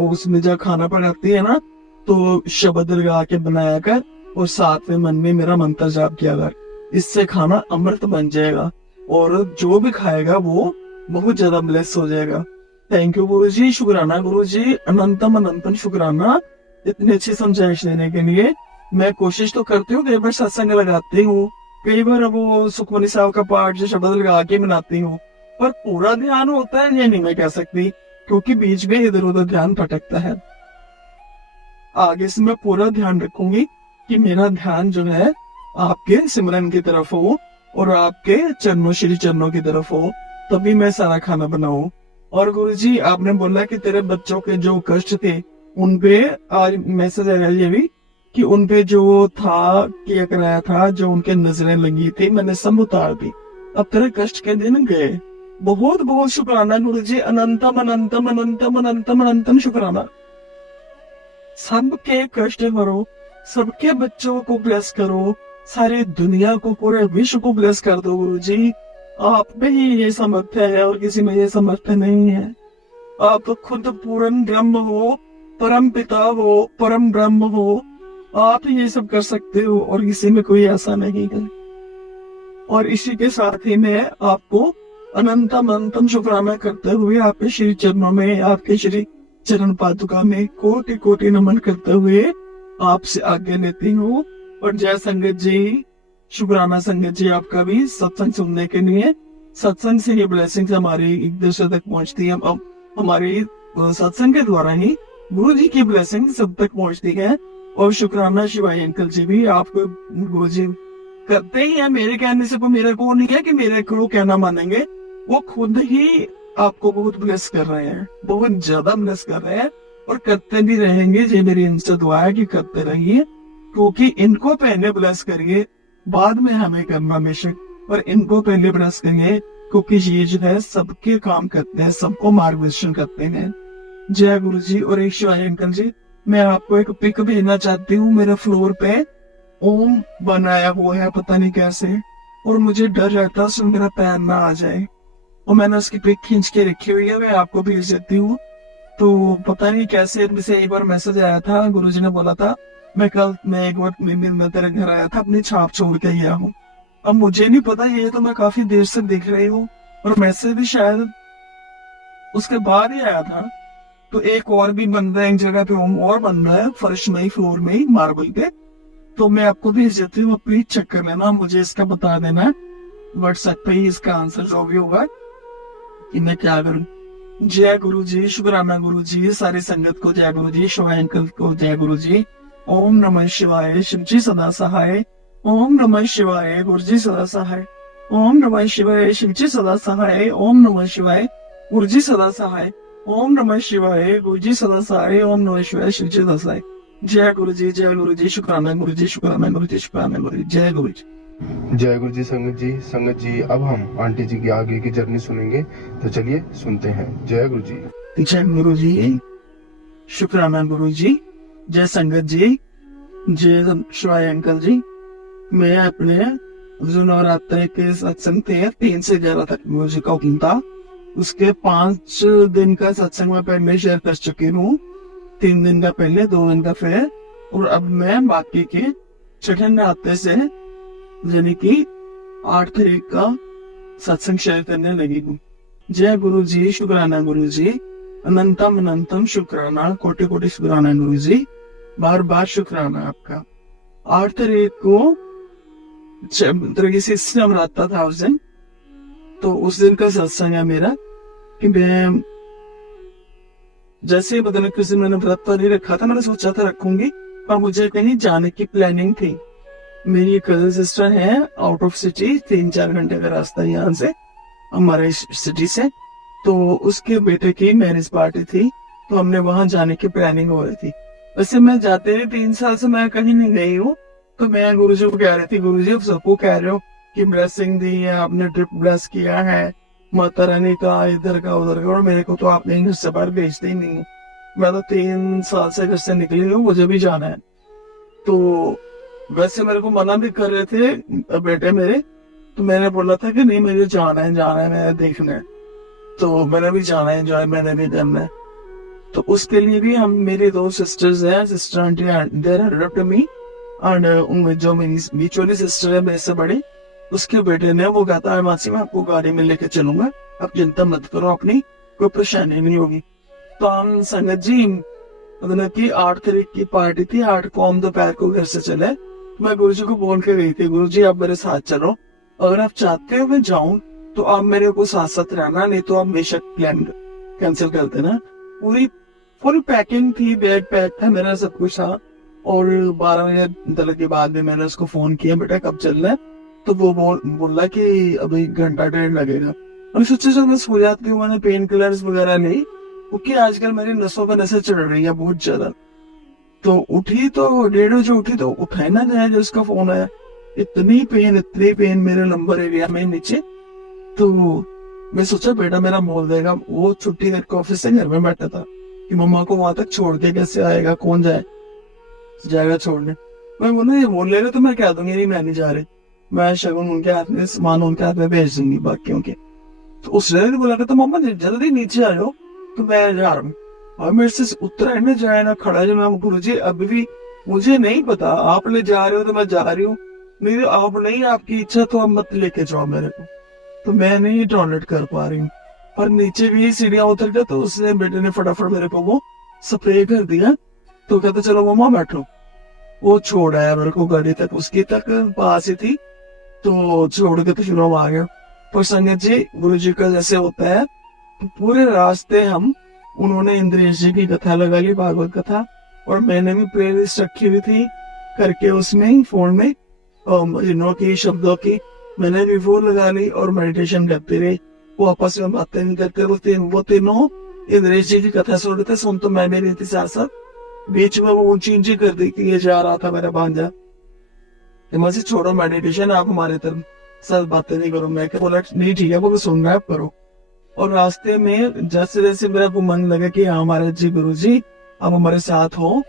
उसमें जब खाना बनाती है ना तो शब्द लगा के बनाया कर और साथ में मन में मेरा मंत्र जाप किया कर, इससे खाना अमृत बन जाएगा और जो भी खाएगा वो बहुत ज्यादा ब्लेस हो जाएगा। थैंक यू गुरु जी, शुक्राना गुरु जी, अनंतम अनंतम शुक्राना इतनी अच्छी समझाइश देने के लिए। मैं कोशिश तो करती हूँ, कई बार सत्संग लगाती हूँ, कई बार वो सुखमनी साहब का पाठ जो शब्द लगा के बनाती हूँ, पर पूरा ध्यान होता है ये नहीं मैं कह सकती, क्योंकि बीच में इधर उधर ध्यान भटकता है। आगे से मैं पूरा ध्यान रखूंगी कि मेरा ध्यान जो है आपके सिमरन की तरफ हो और आपके चरणों श्री चरणों की तरफ हो, तभी मैं सारा खाना बनाऊं। और गुरुजी आपने बोला कि तेरे बच्चों के जो कष्ट थे उनपे आज मैसेज आया ये भी कि उनपे जो था किया कराया था, जो उनके नजरें लगी थी, मैंने सब उतार दी। अब तेरे कष्ट के दिन गए। बहुत बहुत शुक्राना गुरुजी, अनंतम अनंतम अनंतम अनंतम अनंतम शुक्राना। सबके कष्ट करो, सबके बच्चों को ब्लेस करो, सारी दुनिया को, पूरे विश्व को ब्लेस कर दो गुरुजी। आप में ही ये सामर्थ्य है और किसी में ये सामर्थ्य नहीं है। आप खुद पूर्ण ब्रह्म हो, परम पिता हो, परम ब्रह्म हो, आप ये सब कर सकते हो और किसी में कोई ऐसा नहीं है। और इसी के साथ ही मैं आपको अनंतम अनंतम शुक्राना करते हुए आपके श्री चरणों में, आपके श्री चरण पादुका में कोटि कोटि नमन करते हुए आपसे आज्ञा लेती हूँ। और जय संगत जी, शुक्राना संगत जी आपका भी सत्संग सुनने के लिए। सत्संग से ये ब्लेसिंग्स हमारी एक दूसरे तक पहुंचती है। अब हमारी सत्संग के द्वारा ही गुरु जी की ब्लेसिंग सब तक पहुंचती है। और शुक्राना शिवाय अंकल जी भी आपको गुरु जी करते ही है। मेरे कहने से मेरे को नहीं है कि मेरे को कहना मानेंगे, वो खुद ही आपको बहुत ब्लेस कर रहे हैं, बहुत ज्यादा ब्लेस कर रहे हैं और करते भी रहेंगे। ये मेरी इनसे दुआ है कि करते रहिए, क्योंकि इनको पहले ब्लेस करिए, बाद में हमें करना बेशक, पर इनको पहले ब्लेस करिए, क्योंकि ये जो है सबके काम करते हैं, सबको मार्गदर्शन करते हैं। जय गुरु जी। और एक शिवाय अंकल जी, मैं आपको एक पिक भेजना चाहती हूँ। मेरे फ्लोर पे ओम बनाया हुआ है, पता नहीं कैसे, और मुझे डर रहता है मेरा पैर ना आ जाए, और मैंने उसकी पिक खींच के रखी हुई है, मैं आपको भेज देती हूँ। तो पता नहीं कैसे मुझे एक बार मैसेज आया था, गुरुजी ने बोला था मैं एक बार मैं तेरे घर आया था, अपनी छाप छोड़ के गया हूँ। अब मुझे नहीं पता, ये तो मैं काफी देर से देख रही हूँ, और मैसेज भी शायद उसके बाद ही आया था। तो एक और भी बन रहा है, एक जगह पे ओम और बन रहा है, फर्श में ही, फ्लोर में ही, मार्बल पे। तो मैं आपको भेज देती हूँ, प्लीज चेक कर लेना, मुझे इसका बता देना व्हाट्सएप पे ही इसका आंसर जो भी होगा कि मैं क्या करूँ। जय गुरु जी, शुक्राना गुरु जी, सारी संगत को जय गुरु जी, शिवाय अंकल को जय गुरु जी। ओम नमः शिवाय, शिव जी सदा सहाय। ओम नमः शिवाय, गुरु जी सदा सहाय। ओम नमः शिवाय शिवजी सदा सहाय, ओम नमः शिवाय गुरुजी सदा सहाय, ओम नमः शिवाय गुरुजी सदा सहाय, ओम नमः शिवाय शिवजी सदा सहाय। जय गुरु जी, शुक्राना गुरु जी, शुक्राना गुरु जी, शुक्राना गुरु जी, जय गुरु जी। जय गुरु जी संगत जी अब हम आंटी जी की आगे की जर्नी सुनेंगे, तो चलिए सुनते हैं। जय गुरु जी। जय गुरु जी, शुक्राना गुरु जी, जय संगत जी, जय शिवाय अंकल जी। मैं अपने जो नवरात्रि के सत्संग थे 3 से 11 तक गुरु जी का हुक्म था, उसके 5 दिन का सत्संग में पहले शेयर कर चुकी हूँ, 3 दिन का पहले, 2 दिन का फिर, और अब मैं बाकी के छठे नवरात्रे से यानी कि 8 तारीख का सत्संग शेयर करने लगी हूँ। जय गुरु जी, शुक्राना गुरु जी, अनंतम अनंतम शुक्राना, कोटि कोटि शुक्राना गुरु जी, बार बार शुक्राना आपका। 8 तारीख को नवरात्रा था उस दिन, तो उस दिन का सत्संग है मेरा कि मैं जैसे बदल किस दिन मैंने व्रत तो नहीं रखा था, मैंने सोचा था रखूंगी, पर मुझे कहीं जाने की प्लानिंग थी। मेरी कजन सिस्टर है आउट ऑफ सिटी, 3-4 घंटे का रास्ता यहाँ से, हमारे सिटी से, तो उसके बेटे की मैरिज पार्टी थी, तो हमने वहां जाने की प्लानिंग हो रही थी। वैसे मैं जाते ही 3 साल से मैं कहीं नहीं गई हूँ, तो मैं गुरुजी को कह रही थी, गुरुजी आप सबको कह रहे हो कि ब्लेसिंग दी है आपने, ट्रिप ब्लेस किया है, माता रानी का इधर का उधर का, और मेरे को तो आपने घर से बाहर भेजते ही नहीं है। मैं तो 3 साल से घर से निकली हूँ, मुझे भी जाना है। तो वैसे मेरे को मना भी कर रहे थे बेटे मेरे, तो मैंने बोला था कि नहीं मुझे जाना है मैंने देखना है, तो मैंने भी जाना है, एंजॉय मैंने भी करना है। तो उसके लिए भी हम, मेरी 2 सिस्टर्स हैं, sister aunty there me, and उनमें जो मेरी म्यूचुअली सिस्टर है मेरे से बड़ी, उसके बेटे ने वो कहता है मासी मैं आपको गाड़ी में लेके चलूंगा, आप चिंता मत करो, अपनी कोई परेशानी नहीं होगी। तो हम संगत जी मतलब कि 8 तारीख की पार्टी थी, 8 को हम दोपहर को घर से चले। मैं गुरुजी को बोल के गई थी, गुरुजी आप मेरे साथ चलो, अगर आप चाहते हो मैं जाऊं तो आप मेरे को साथ साथ रहना, नहीं तो आप बेशक प्लान कैंसिल कर देना। पूरी फुल पैकिंग थी, बैग पैक था मेरा, सब कुछ था। और 12 बजे के बाद में मैंने उसको फोन किया, बेटा कब चलना है, तो वो बोला कि अभी 1 घंटा 1.5 लगेगा। मैंने सोचा चल मैं सो जाती हूँ, मैंने पेन किलर्स वगैरह नहीं, क्योंकि आजकल मेरी नसों पर नसें चढ़ रही है बहुत ज्यादा। तो उठी तो 1:30 बजे उठी, तो उठाए ना जाए जो उसका फोन आया, इतनी पेन मेरे लंबर एरिया में नीचे। तो मैं सोचा बेटा मेरा बोल देगा, वो छुट्टी करके ऑफिस से घर में बैठा था कि मम्मा को वहां तक छोड़ के कैसे आएगा, कौन जाएगा छोड़ने। मैं बोला ये बोल लेगा तो मैं कह दूंगी नहीं मैं नहीं जा रही, मैं शगुन उनके हाथ में, सामान उनके हाथ में भेज दूंगी बाकियों के। तो उसने बोला था मम्मा जल्दी नीचे आ जाओ, तो मैं जा रहा हूँ। और मेरे से उतरा ना जाए ना खड़ा जो, मैं गुरुजी अभी भी मुझे नहीं पता, आप ले जा रहे हो तो मैं जा रही हूँ, नहीं आप नहीं, आपकी इच्छा तो आप मत लेके जाओ मेरे को। तो मैं नहीं टॉयलेट कर पा रही हूँ, पर नीचे भी सीढ़ियां उतर गया, तो उसने बेटे ने फटाफट मेरे को वो स्प्रे कर दिया। तो कहते चलो मम्मा बैठो, वो छोड़ आया मेरे को गाड़ी तक, उसकी तक पास ही थी, तो छोड़ के तो फिर हम आ गए। पर संगत जी गुरु जी का जैसे होता है, तो पूरे रास्ते हम, उन्होंने इंद्रेश जी की कथा लगा ली, भागवत कथा, और मैंने भी प्लेलिस्ट रखी हुई थी करके उसमें फोन में, जिनों की शब्दों की मैंने भी वो लगा ली, और मेडिटेशन करते रहे, वो आपस में बातें नहीं करते, वो तीनों इंद्रेश जी की कथा सुन रहे थे, सुन तो मैं भी रही थी साथ साथ। बीच में वो ऊंची ऊंची कर दी कि ये जा रहा था मेरा भांजा, से छोड़ो मेडिटेशन, आप हमारे तरफ साथ बातें नहीं करो। मैं क्या बोला नहीं ठीक है, वो सुन रहा है करो। और रास्ते में जैसे जैसे मेरा को मन लगा कि हाँ हमारे जी गुरु जी आप हमारे साथ हो,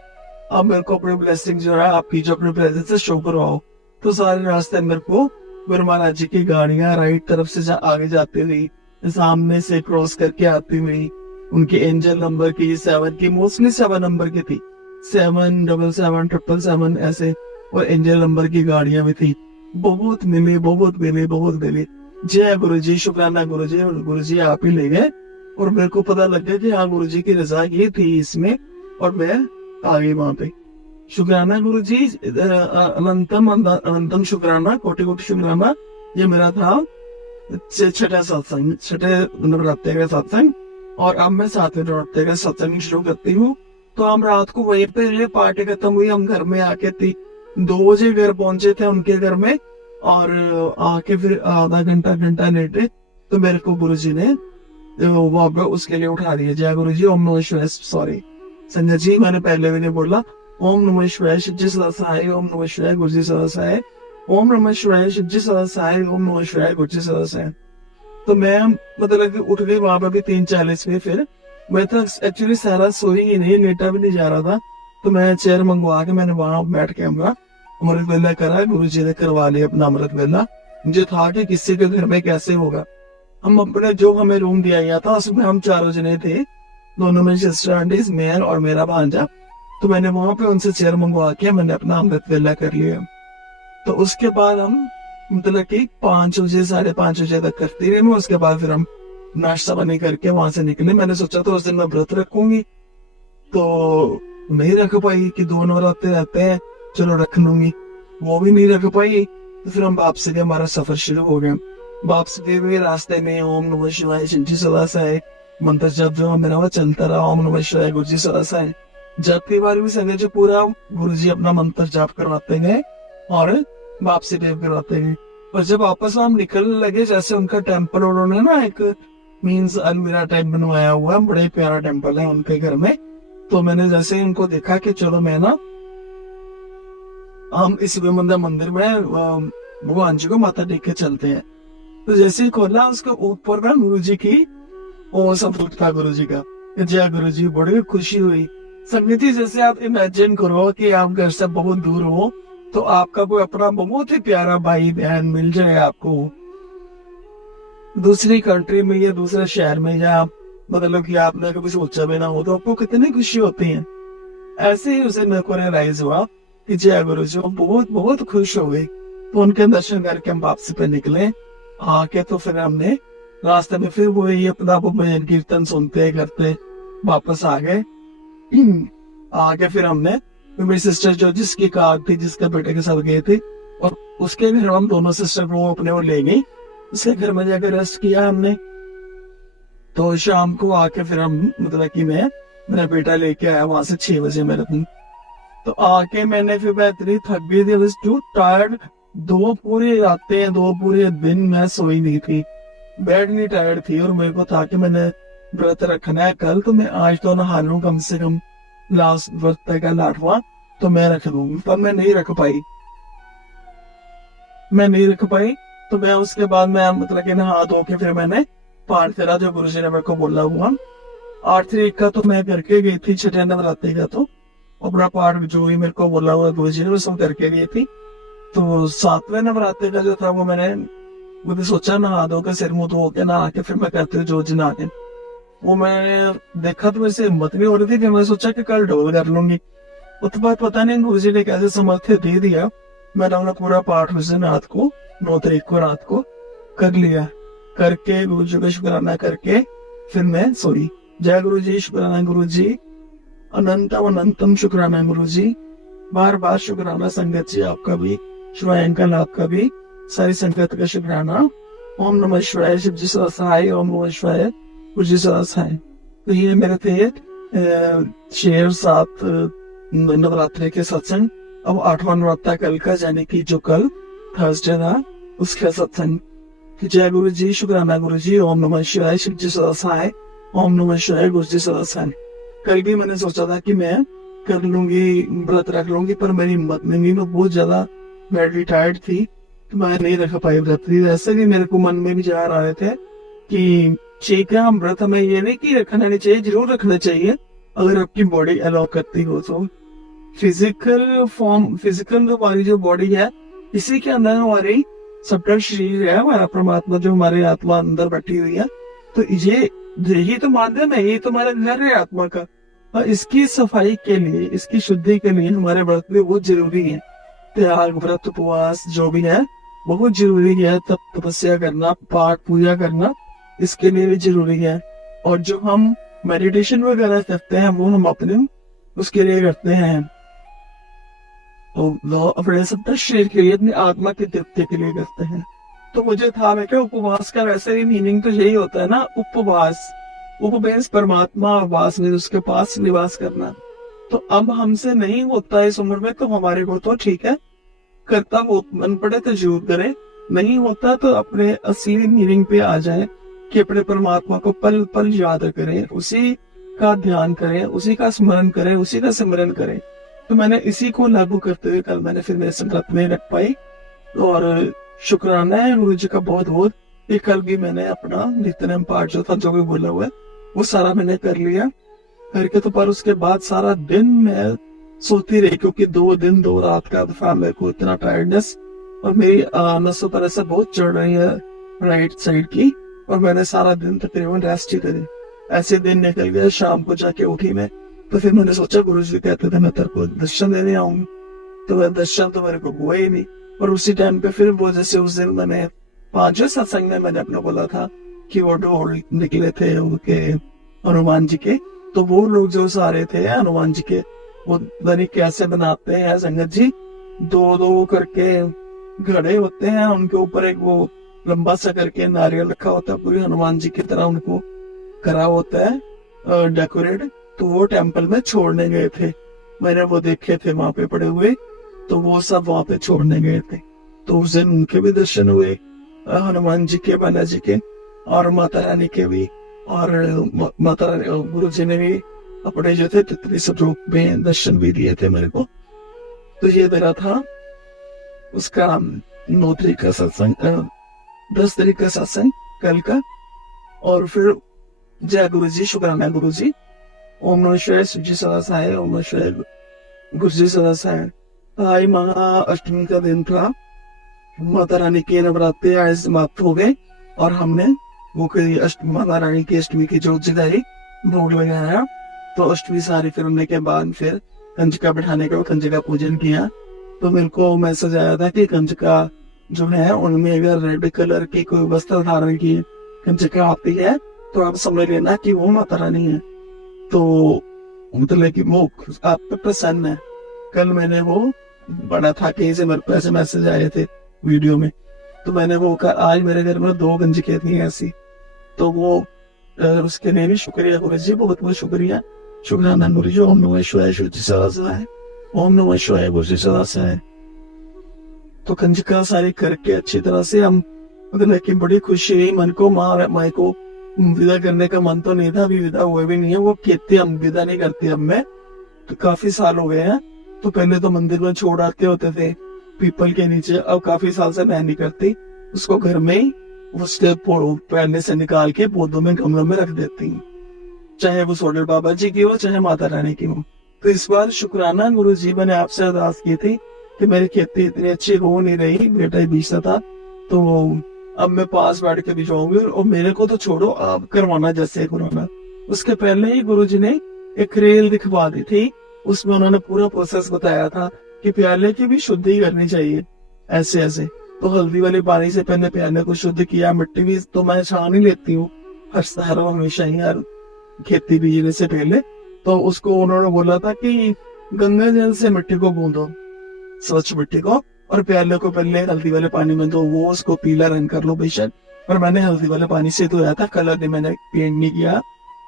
आप मेरे को अपनी ब्लेसिंग जो है आपकी जो अपने प्रेजेंस से शो करवाओ। तो सारे रास्ते मेरे को गुरु महाराज जी की गाड़ियां राइट तरफ से आगे जाती हुई, सामने से क्रॉस करके आती हुई, उनकी एंजल नंबर की 7 की, मोस्टली 7 नंबर की थी, 777 777 ऐसे, और एंजल नंबर की गाड़ियां भी थी। बहुत मिली। जय गुरु जी, शुक्राना गुरु जी, और गुरु जी आप ही ले गए, और मेरे को पता लग गया कि हाँ गुरु जी की रजा ये थी इसमें, और मैं आ गई वहां पे। शुक्राना गुरु जी, अनंतम शुक्राना, कोटि कोटि शुक्राना। ये मेरा था छठा सत्संग, छठे नवरात्रे का सत्संग, और अब मैं 7वें नवरात्रे का सत्संग शुरू करती हूँ। तो हम रात को वहीं पे पार्टी खत्म हुई, हम घर में आके 2 बजे घर पहुंचे थे उनके घर में, और आके फिर आधा घंटा घंटा लेटे तो मेरे को गुरुजी ने वहां पर उसके लिए उठा दिया। जय गुरु जी, ओम नमः शिवाय। सॉरी संजय जी, मैंने पहले भी नहीं बोला। ओम नमः शिवाय, शिव जी सदा सहाय। ओम नमः शिवाय, गुरु जी सदा सहाय। ओम नमः शिवाय, शिव जी सदा सहाय। ओम नमः शिवाय, गुरु जी सदा सहाय। तो मैं मतलब कि उठ गई वहां पर भी 3:40 में। फिर मैं तो एक्चुअली सारा सोई ही नहीं, लेटा भी नहीं जा रहा था। तो मैं चेयर मंगवा के मैंने वहां बैठ के अपना अमृत वेला करा। गुरु जी ने करवा लिया अपना अमृत वेला। मुझे था कि किसी के घर में कैसे होगा। हम अपने जो हमें रूम दिया गया था उसमें हम 4 जने थे, दोनों में सिस्टर आंटीज, मैं और मेरा भांजा। तो मैंने वहां पे उनसे चेयर मंगवा के मैंने अपना अमृत वेला कर लिया। तो उसके बाद हम मतलब कि 5 बजे 5:30 बजे तक करती रही मैं। उसके बाद फिर हम नाश्ता पानी करके वहां से निकले। मैंने सोचा तो उस दिन मैं व्रत रखूंगी, तो नहीं रख पाई कि 2 नवरात्रे रहते हैं, चलो रख लूंगी, वो भी नहीं रख पाई। तो फिर हम वापसी के हमारा सफर शुरू हो गया। वापसी के भी रास्ते में ओम नमः शिवाय, शिव जी सदा सहाय मंत्र जप जो मेरा वो चलता रहा। ओम नमः शिवाय, गुरु जी सदा सहाय। जब की बार भी संगे जो पूरा गुरु जी अपना मंत्र जाप करवाते गए और वापसी पे करवाते गए। और जब वापस हम निकलने लगे, जैसे उनका टेम्पल उन्होंने ना एक मीन्स अलमीरा टाइप बनवाया हुआ, बड़े प्यारा टेम्पल है उनके घर में। तो मैंने जैसे उनको देखा कि चलो मैं ना हम इस मंदिर में भगवान जी को माथा टेक के चलते हैं। तो जैसे ही खोला उसके ऊपर ना गुरु जी की वो सब था गुरु जी का। जय गुरु जी, बड़ी खुशी हुई। संगति जैसे आप इमेजिन करो कि आप घर से बहुत दूर हो, तो आपका कोई अपना बहुत ही प्यारा भाई बहन मिल जाए आपको दूसरी कंट्री में या दूसरे शहर में, या मतलब कि आपने कभी सोचा भी ना हो, तो आपको कितनी खुशी होती है। ऐसे ही उसे मेरे को रियलाइज हुआ कि जय गुरु जी, बहुत बहुत खुश हो गई। तो उनके दर्शन करके हम वापसी पे निकले। आके तो फिर हमने रास्ते में फिर वो ये अपना भजन कीर्तन सुनते करते वापस आ गए। आगे फिर हमने मेरी सिस्टर जो जिसकी कार थी, जिसके बेटे के साथ गए थे, और उसके घर हम दोनों सिस्टर को अपने वो ले गई। उसके घर में जाकर रेस्ट किया हमने। तो शाम को आके फिर हम मतलब कि मैं मेरा बेटा लेके आया वहां से 6 बजे मेरे दिन। तो आके मैंने फिर मैं इतनी थक गई थी, टू टायर्ड। 2 पूरी रातें 2 पूरे दिन मैं सोई नहीं थी, बेड नहीं टायर्ड थी। और मेरे को था कि मैंने व्रत रखना है कल, तो मैं आज तो नहा लूं कम से कम, लास्ट व्रत का 8वां तो मैं रख लूंगी। पर मैं नहीं रख पाई। तो मैं उसके बाद मैं मतलब कि नहा धो के फिर मैंने पाठ करा जो गुरु जी ने मेरे को बोला हुआ। 8 तारीख का तो मैं करके गई थी, 6 नवरात्रि का तो अपना पाठ जो ही मेरे को बोला हुआ गुरु जी ने वो सब करके गई थी। तो 7वें नवरात्रि का जो था वो मैंने सोचा नहा धो के सिर मुंह धो के नहा के फिर मैं करती हूँ जो जी नहा के। वो मैंने देखा तो वैसे हिम्मत भी हो रही थी कि मैं सोचा कि कल डोल कर लूंगी। उसके बाद पता नहीं गुरु जी ने कैसे समर्थ्य दे दिया, मैंने अपना पूरा पाठ उस दिन रात को 9 तारीख को रात को कर लिया। करके गुरु जी का शुक्राना करके फिर मैं सोई। जय गुरु जी, शुक्राना गुरु जी, अनंतम अनंतम शुक्राना गुरु जी, बार बार शुक्राना संगत जी आपका भी, शिवाय अंकल आपका भी, सारी संगत का शुक्राना। ओम नमः शिवाय, शिव जी सदा सहाय। ओम नमः शिवाय, गुरु जी सदा सहाय। तो ये मेरे थे 6-7 नवरात्रि के सत्संग। अब 8वां नवरात्रा कल का, यानी कि जो कल थर्सडे था उसका सत्संग। जय गुरु जी, शुक्राना गुरु जी, ओम नमः शिवाय, शिव जी सदा सहाय। ओम नमः शिवाय, गुरु जी सदा सहाय। कल भी मैंने सोचा था कि मैं कर लूंगी, व्रत रख लूंगी, पर मेरी हिम्मत नहीं, मैं बहुत ज्यादा बैडली टायर्ड थी, तो मैं नहीं रख पाई व्रत। ऐसे भी मेरे को मन में भी जा रहे थे कि ठीक है, हम व्रत हमें ये नहीं कि रखना नहीं चाहिए, जरूर रखना चाहिए अगर आपकी बॉडी अलाउ करती हो तो। फिजिकल हमारी जो बॉडी है, इसी के अंदर हमारी सबका शरीर है, हमारा परमात्मा जो हमारे आत्मा अंदर बैठी हुई है। तो यही तो माध्यम है, यही तो हमारा घर है आत्मा का। और इसकी सफाई के लिए, इसकी शुद्धि के लिए हमारे व्रत भी बहुत जरूरी है। त्याग, व्रत, उपवास जो भी है बहुत जरूरी है। तप तपस्या करना, पाठ पूजा करना इसके लिए भी जरूरी है। और जो हम मेडिटेशन वगैरह करते हैं वो हम अपने उसके लिए करते हैं, तो अपने सब शरीर के लिए, अपनी आत्मा की तृप्ति के लिए करते हैं। तो मुझे था मैं क्या, उपवास का वैसे भी मीनिंग तो यही होता है ना, उपवास, उपवेश परमात्मा, वास में उसके पास निवास करना। तो अब हमसे नहीं होता इस उम्र में, तो हमारे को तो ठीक है, करता हो, मन पड़े तो जरूर करे, नहीं होता तो अपने असली मीनिंग पे आ जाए कि अपने परमात्मा को पल पल याद करें, उसी का ध्यान करें, उसी का स्मरण करें, उसी का सिमरन करें। तो मैंने इसी को लागू करते हुए कल मैंने फिर मेरे संकल्प में रख पाई। और शुक्राना है गुरु जी का बहुत बहुत कि कल भी मैंने अपना नित्यनेम पाठ जो था, जो भी बोला हुआ है, वो सारा मैंने कर लिया करके। तो पर उसके बाद सारा दिन मैं सोती रही, क्योंकि 2 दिन 2 रात का था, मेरे को इतना टायर्डनेस और मेरी नसों पर ऐसा बहुत चढ़ रही है राइट साइड की, और मैंने सारा दिन तकरीबन रेस्ट ही करी। ऐसे दिन निकल गया, शाम को जाके उठी मैं, तो फिर मैंने सोचा गुरु जी कहते थे मैं तेरे को दर्शन देने आऊंगी, तो वह दर्शन तो मेरे को हुआ ही नहीं। और उसी टाइम पे फिर वो जैसे उस दिन मैंने 5वें सत्संग में मैंने अपना बोला था कि वो ढोल निकले थे उनके हनुमान जी के, तो वो लोग जो सारे थे हनुमान जी के, वो दरी कैसे बनाते हैं संगत जी, 2-2 करके घड़े होते हैं, उनके ऊपर एक वो लंबा सा करके नारियल रखा होता है, पूरी हनुमान जी की तरह उनको करा होता है डेकोरेट। तो वो टेम्पल में छोड़ने गए थे, मैंने वो देखे थे वहां पे पड़े हुए, तो वो सब वहां पे छोड़ने गए थे। तो उस दिन उनके भी दर्शन हुए, हनुमान जी के, बालाजी के और माता रानी के भी। और माता रानी गुरु जी ने भी अपने जो थे तितली स्वरूप में दर्शन भी दिए थे मेरे को। तो ये मेरा था उसका 9 तारीख का सत्संग, 10 तारीख का सत्संग कल का। और फिर जय गुरु जी, शुक्राना गुरु जी, ओम नमः शिवाय, जी सदा सहाय, ओम नमः शिवाय, गुरु जी सदा सहाय। आज महा अष्टमी का दिन था, माता रानी के नवरात्रे आज समाप्त हो गए और हमने वो माता रानी की अष्टमी की जोत जगाई, भोग लगाया। तो अष्टमी सारी करने के बाद फिर कंजका बैठाने के बाद कंजका पूजन किया। तो मेरे को मैसेज आया था कि कंजका जो है उनमें अगर रेड कलर की कोई वस्त्र धारण की कंजका आती है तो आप समझ लेना कि वो माता रानी है। तो मतलब कि वो आप पे प्रसन्न है। कल मैंने वो पढ़ा था, कहीं से मेरे को ऐसे मैसेज आए थे वीडियो में, तो मैंने वो कहा आज मेरे घर में 2 कंजके थी ऐसी। तो वो उसके लिए भी शुक्रिया गुरु जी, बहुत बहुत शुक्रिया, शुक्राना गुरु जी। ओम नमः शिवाय, शुद्धि सदा सहाय, ओम नमः शिवाय, गुरु जी सदा सहाय। तो कंजका सारी करके अच्छी तरह से हम मतलब कि बड़ी खुशी हुई मन को। माँ को विदा करने का मन तो नहीं था, अभी विदा हुए भी नहीं है। वो कहते हम विदा नहीं करते अब मैं, तो काफी साल हो गए हैं। तो पहले तो मंदिर में छोड़ आते होते थे पीपल के नीचे, अब काफी साल से मैं नहीं करती, उसको घर में ही उसके पहले से निकाल के पौधों में गमलों में रख देती हूँ, चाहे वो सोडर बाबा जी की हो चाहे माता रानी की हो। तो इस बार शुक्राना गुरु जी, मैंने आपसे अरदास की थी कि मेरी खेती इतनी अच्छी हो नहीं रही, बेटा ही बीचता था, तो अब मैं पास बैठ के बिछाऊंगी और मेरे को तो छोड़ो, आप करवाना जैसे करवाना। उसके पहले ही गुरु जी ने एक रेल दिखवा दी थी, उसमें उन्होंने पूरा प्रोसेस बताया था कि प्याले की भी शुद्धि करनी चाहिए ऐसे ऐसे। तो हल्दी वाले पानी से पहले प्याले को शुद्ध किया, मिट्टी भी तो मैं छान ही लेती हूँ हर हमेशा ही यार, खेती बीजने से पहले। तो उसको उन्होंने बोला था कि गंगा जल से मिट्टी को गूंदो, स्वच्छ मिट्टी को, और प्याले को पहले हल्दी वाले पानी में दो, वो उसको पीला रंग कर लो बेशक। पर मैंने हल्दी वाले पानी से धोया था, कलर ने मैंने पेंट नहीं किया,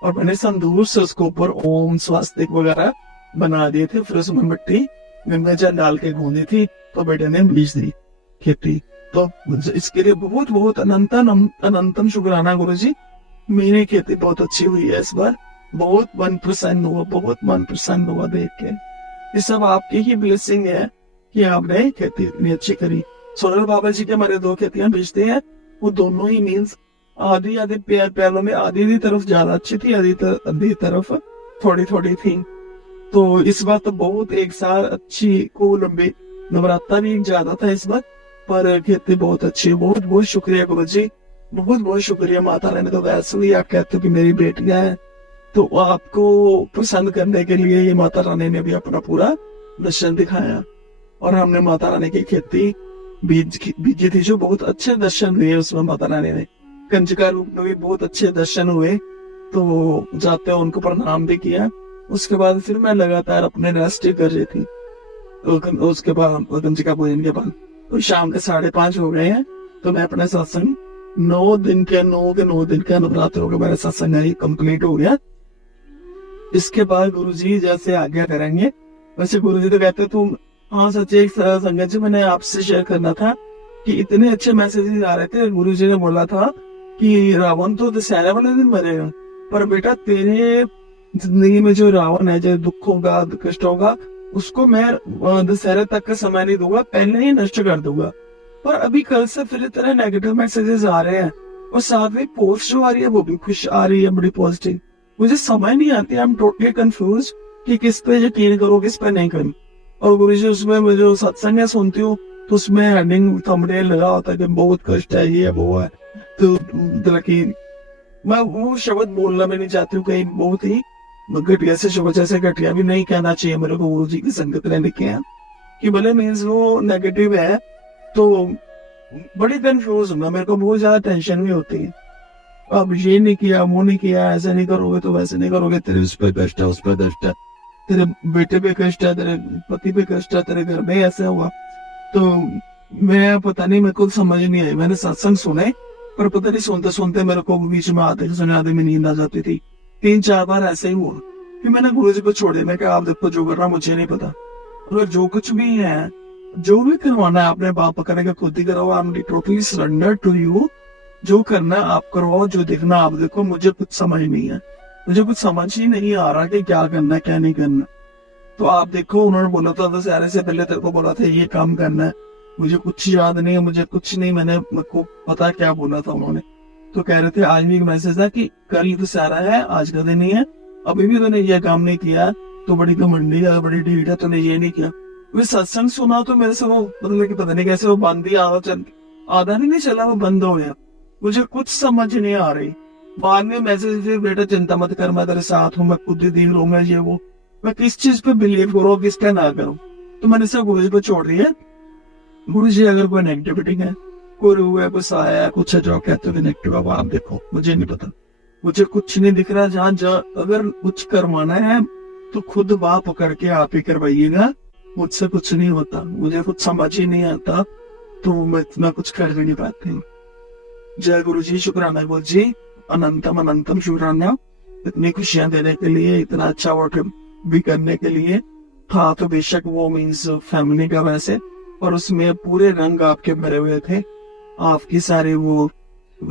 और मैंने संदूर से उसके ऊपर ओम स्वास्तिक वगैरह बना दिए थे। फिर उसमें मिट्टी गंगा जल डाल के गूंदी थी, तो बेटे ने बीज दी खेती। तो इसके लिए बहुत बहुत अनंतम शुक्राना गुरु जी। मेरी खेती बहुत अच्छी हुई है इस बार, बहुत मन प्रसन्न हुआ, बहुत मन प्रसन्न हुआ देख के। ये सब आपकी ही ब्लेसिंग है कि आपने खेती इतनी अच्छी करी। सोनल बाबा जी के हमारे 2 खेतियां बेचते हैं, वो दोनों ही मीन्स आधी आधी पहलों में आधी तरफ ज्यादा अच्छी थी, आधी तरफ थोड़ी थोड़ी थी। तो इस बार तो बहुत एक साल अच्छी को लंबी, नवरात्रा भी ज्यादा था इस बार, पर खेती बहुत अच्छी है। बहुत बहुत शुक्रिया गुरु जी, बहुत बहुत शुक्रिया। माता रानी तो वैसे ही आप कहते हो कि मेरी बेटियां है, तो आपको प्रसन्न करने के लिए ये माता रानी ने भी अपना पूरा दर्शन दिखाया, और हमने माता रानी की खेती बीजी थी, जो बहुत अच्छे दर्शन हुए उसमें। माता रानी ने कंजका रूप में भी बहुत अच्छे दर्शन हुए, तो जाते उनको प्रणाम भी किया। उसके बाद फिर मैं लगातार अपने रेस्ट कर रही थी। तो उसके बाद कंजका पूजन के बाद तो शाम के 5:30 हो गए हैं, तो मैं अपना सत्संग 9 दिन का नवरात्र हो गया, मेरा सत्संग कंप्लीट हो गया। इसके बाद गुरुजी जैसे आज्ञा करेंगे वैसे गुरुजी तो कहते तुम हाँ सच्ची एक संगत जी, मैंने आपसे शेयर करना था कि इतने अच्छे मैसेजेस आ रहे थे। गुरु जी ने बोला था कि रावण तो दशहरा वाले दिन मरेगा, पर बेटा तेरे जिंदगी में जो रावण है, जो दुख होगा, कष्ट होगा, उसको मैं दशहरे तक का समय नहीं दूंगा, पहले ही नष्ट कर दूंगा। पर अभी कल से फिर तरह नेगेटिव मैसेजेस आ रहे हैं, और साथ में पोस्ट जो आ रही है वो भी खुश आ रही है, बड़ी पॉजिटिव। मुझे समझ नहीं आती, आई एम टोटली कंफ्यूज कि किस पे यकीन करो, किस पे नहीं करूं। और गुरु जी उसमें मैं जो सत्संग है सुनती हूँ, तो उसमें हेडिंग थंबनेल लगा होता है कि बहुत कष्ट है, ये वो है। तो कि मैं वो शब्द बोलना मैं नहीं चाहती हूँ, कहीं बहुत ही घटिया से शब्द, जैसे घटिया भी नहीं कहना चाहिए मेरे को गुरु जी की संगत रहने के हैं, कि भले मीन्स वो नेगेटिव है। तो बड़ी कंफ्यूज हूँ मैं, मेरे को बहुत ज्यादा टेंशन भी होती है। अब ये नहीं किया, वो नहीं किया, ऐसे नहीं करोगे तो वैसे नहीं करोगे, तेरे उस पर कष्ट है, उस पर कष्ट है, तेरे बेटे पे कष्ट है, तेरे पति पे कष्ट है, तेरे घर में ऐसा हुआ। तो मैं पता नहीं, मेरे को समझ नहीं आई। मैंने सत्संग सुने, पर पता नहीं सुनते सुनते मेरे को बीच में आधे में नींद आ जाती थी। 3-4 बार ऐसे ही हुआ। फिर मैंने गुरु जी को छोड़ दिया, मैं कहा आप देखो जो करना मुझे नहीं पता, और जो कुछ भी है, जो भी करवाना है अपने बाप करेगा, खुद ही कराओ। I am totally surrender to you. जो करना आप करवाओ, जो देखना आप देखो। मुझे कुछ समझ नहीं है, मुझे कुछ समझ ही नहीं आ रहा कि क्या करना है क्या नहीं करना। तो आप देखो, उन्होंने बोला था दशहरे से पहले तेरे को बोला था ये काम करना है, मुझे कुछ याद नहीं है, मुझे कुछ नहीं, मेरे को पता क्या बोला था उन्होंने। तो कह रहे थे आज भी एक मैसेज था कि कल दशहरा है, आज का दिन ही है, अभी भी तूने ये काम नहीं किया तो बड़ी घमंडी है, बड़ी ढीठ है, तूने ये नहीं किया। वे सत्संग सुना तो मेरे से वो मतलब कि पता नहीं कैसे वो बंद ही आधा नहीं चला, वो बंद हो गया। मुझे कुछ समझ नहीं आ रही। बाद में मैसेज, बेटा चिंता मत कर, मैं तेरे साथ हूँ, मैं खुद ही देख लूंगा, ये वो। मैं किस चीज पे बिलीव करूँ, किस पे ना करूँ। तो मैंने सब गुरु जी को छोड़ दिया। गुरु जी अगर कोई नेगेटिविटी है, कोई रूह है, कुछ आया है, कुछ है जो कहते हो नेगेटिव, अब आप देखो, मुझे नहीं पता, मुझे कुछ नहीं दिख रहा। जहाँ अगर कुछ करवाना है तो खुद बाह पकड़ के आप ही करवाइएगा, मुझसे कुछ नहीं होता, मुझे कुछ समझ ही नहीं आता, तो मैं इतना कुछ कर भी नहीं पाती। जय गुरु जी, शुक्राना गुरु जी, अनंतम अनंतम शुक्राना, इतनी खुशियां देने के लिए, इतना अच्छा वर्क भी करने के लिए। था तो बेशक वो मीन्स फैमिली का वैसे, और उसमें पूरे रंग आपके भरे हुए थे। आपकी सारी वो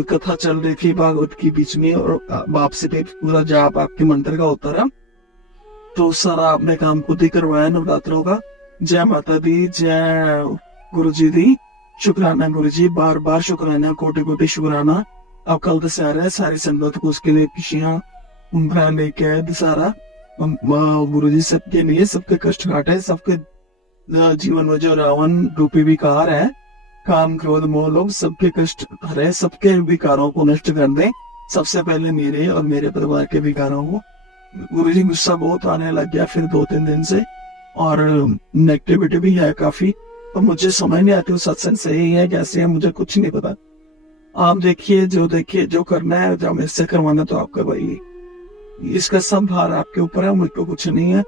कथा चल रही थी भागवत की बीच में, और बाप से पूरा जाप आपके मंत्र का होता रहा। तो सारा आपने काम खुद ही करवाया नवरात्रों का। जय माता दी, जय गुरु जी दी, शुक्राना गुरु जी, बार बार शुक्राना, कोटि कोटि शुक्राना। अब कल दशहरा है, सारी संगत को उसके लिए खुशियां उम्र लेके आए दशहरा। गुरु जी सबके लिए, सबके कष्ट काटे, सबके जीवन में जो रावण रूपी विकार है, काम क्रोध मोह लोभ, सबके कष्ट हरे, सबके विकारों को नष्ट कर दे। सबसे पहले मेरे और मेरे परिवार के विकारों को। गुरु जी गुस्सा बहुत आने लग गया फिर 2-3 दिन से, और नेगेटिविटी भी है काफी। तो मुझे समझ नहीं आती वो सत्संग सही है कैसे है, मुझे कुछ नहीं पता। आप देखिए, जो करना है, जो मेरे से करवाना तो आप करवाइए। इसका सब भार आपके ऊपर है, मुझको कुछ नहीं है।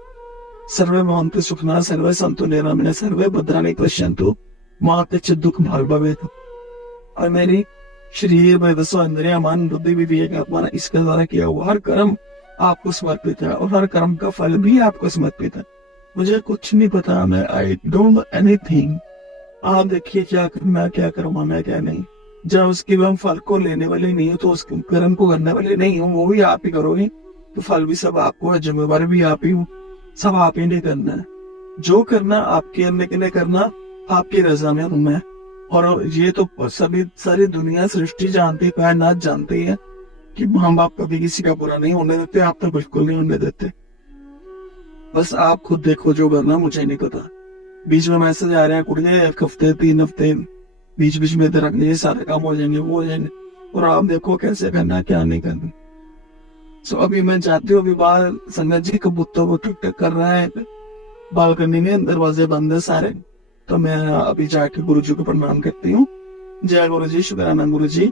सर्वे भवन्तु सुखिनः, सर्वे सन्तु निरामयाः, सर्वे भद्राणि पश्यन्तु मा कश्चित् दुःखं भाग् भवेत्। और मेरी शरीर में 10 इंद्रियां, मन बुद्धि विवेक आत्मा, इसके द्वारा किया हुआ हर कर्म आपको समर्पित है, और हर कर्म का फल भी आपको समर्पित है। मुझे कुछ नहीं पता, मैं आई डोंट नो एनीथिंग। आप देखिए क्या करना, क्या करवाना है, क्या नहीं। जब उसके हम फल को लेने वाले नहीं हो, तो उस कर्म को करने वाले नहीं हो, वो भी आप ही करोगे, तो फल भी सब आपको है, जिम्मेवारी भी आप ही हो, सब आप ही नहीं करना है। जो करना आपके अंदर के लिए करना, आपकी रजा में हूं मैं। और ये तो सभी सारी दुनिया सृष्टि जानती है, कायनात जानती है कि माँ बाप कभी किसी का बुरा नहीं होने देते, आप तो बिल्कुल नहीं होने देते। बस आप खुद देखो जो करना, मुझे नहीं पता। बीच में मैसेज आ रहे हैं कुड़िए, 1 हफ्ते 3 हफ्ते बीच बीच में रख लिए, सारे काम हो जाएंगे, वो हो जाएंगे, और आप देखो कैसे करना क्या नहीं करना। सो अभी मैं चाहती हूँ, अभी बाहर संगत जी कबूतर को टक टक कर रहा है बालकनी में, दरवाजे बंद है सारे। तो मैं अभी जाके गुरु जी को प्रणाम करती हूँ। जय गुरु जी, शुक्राना गुरु जी।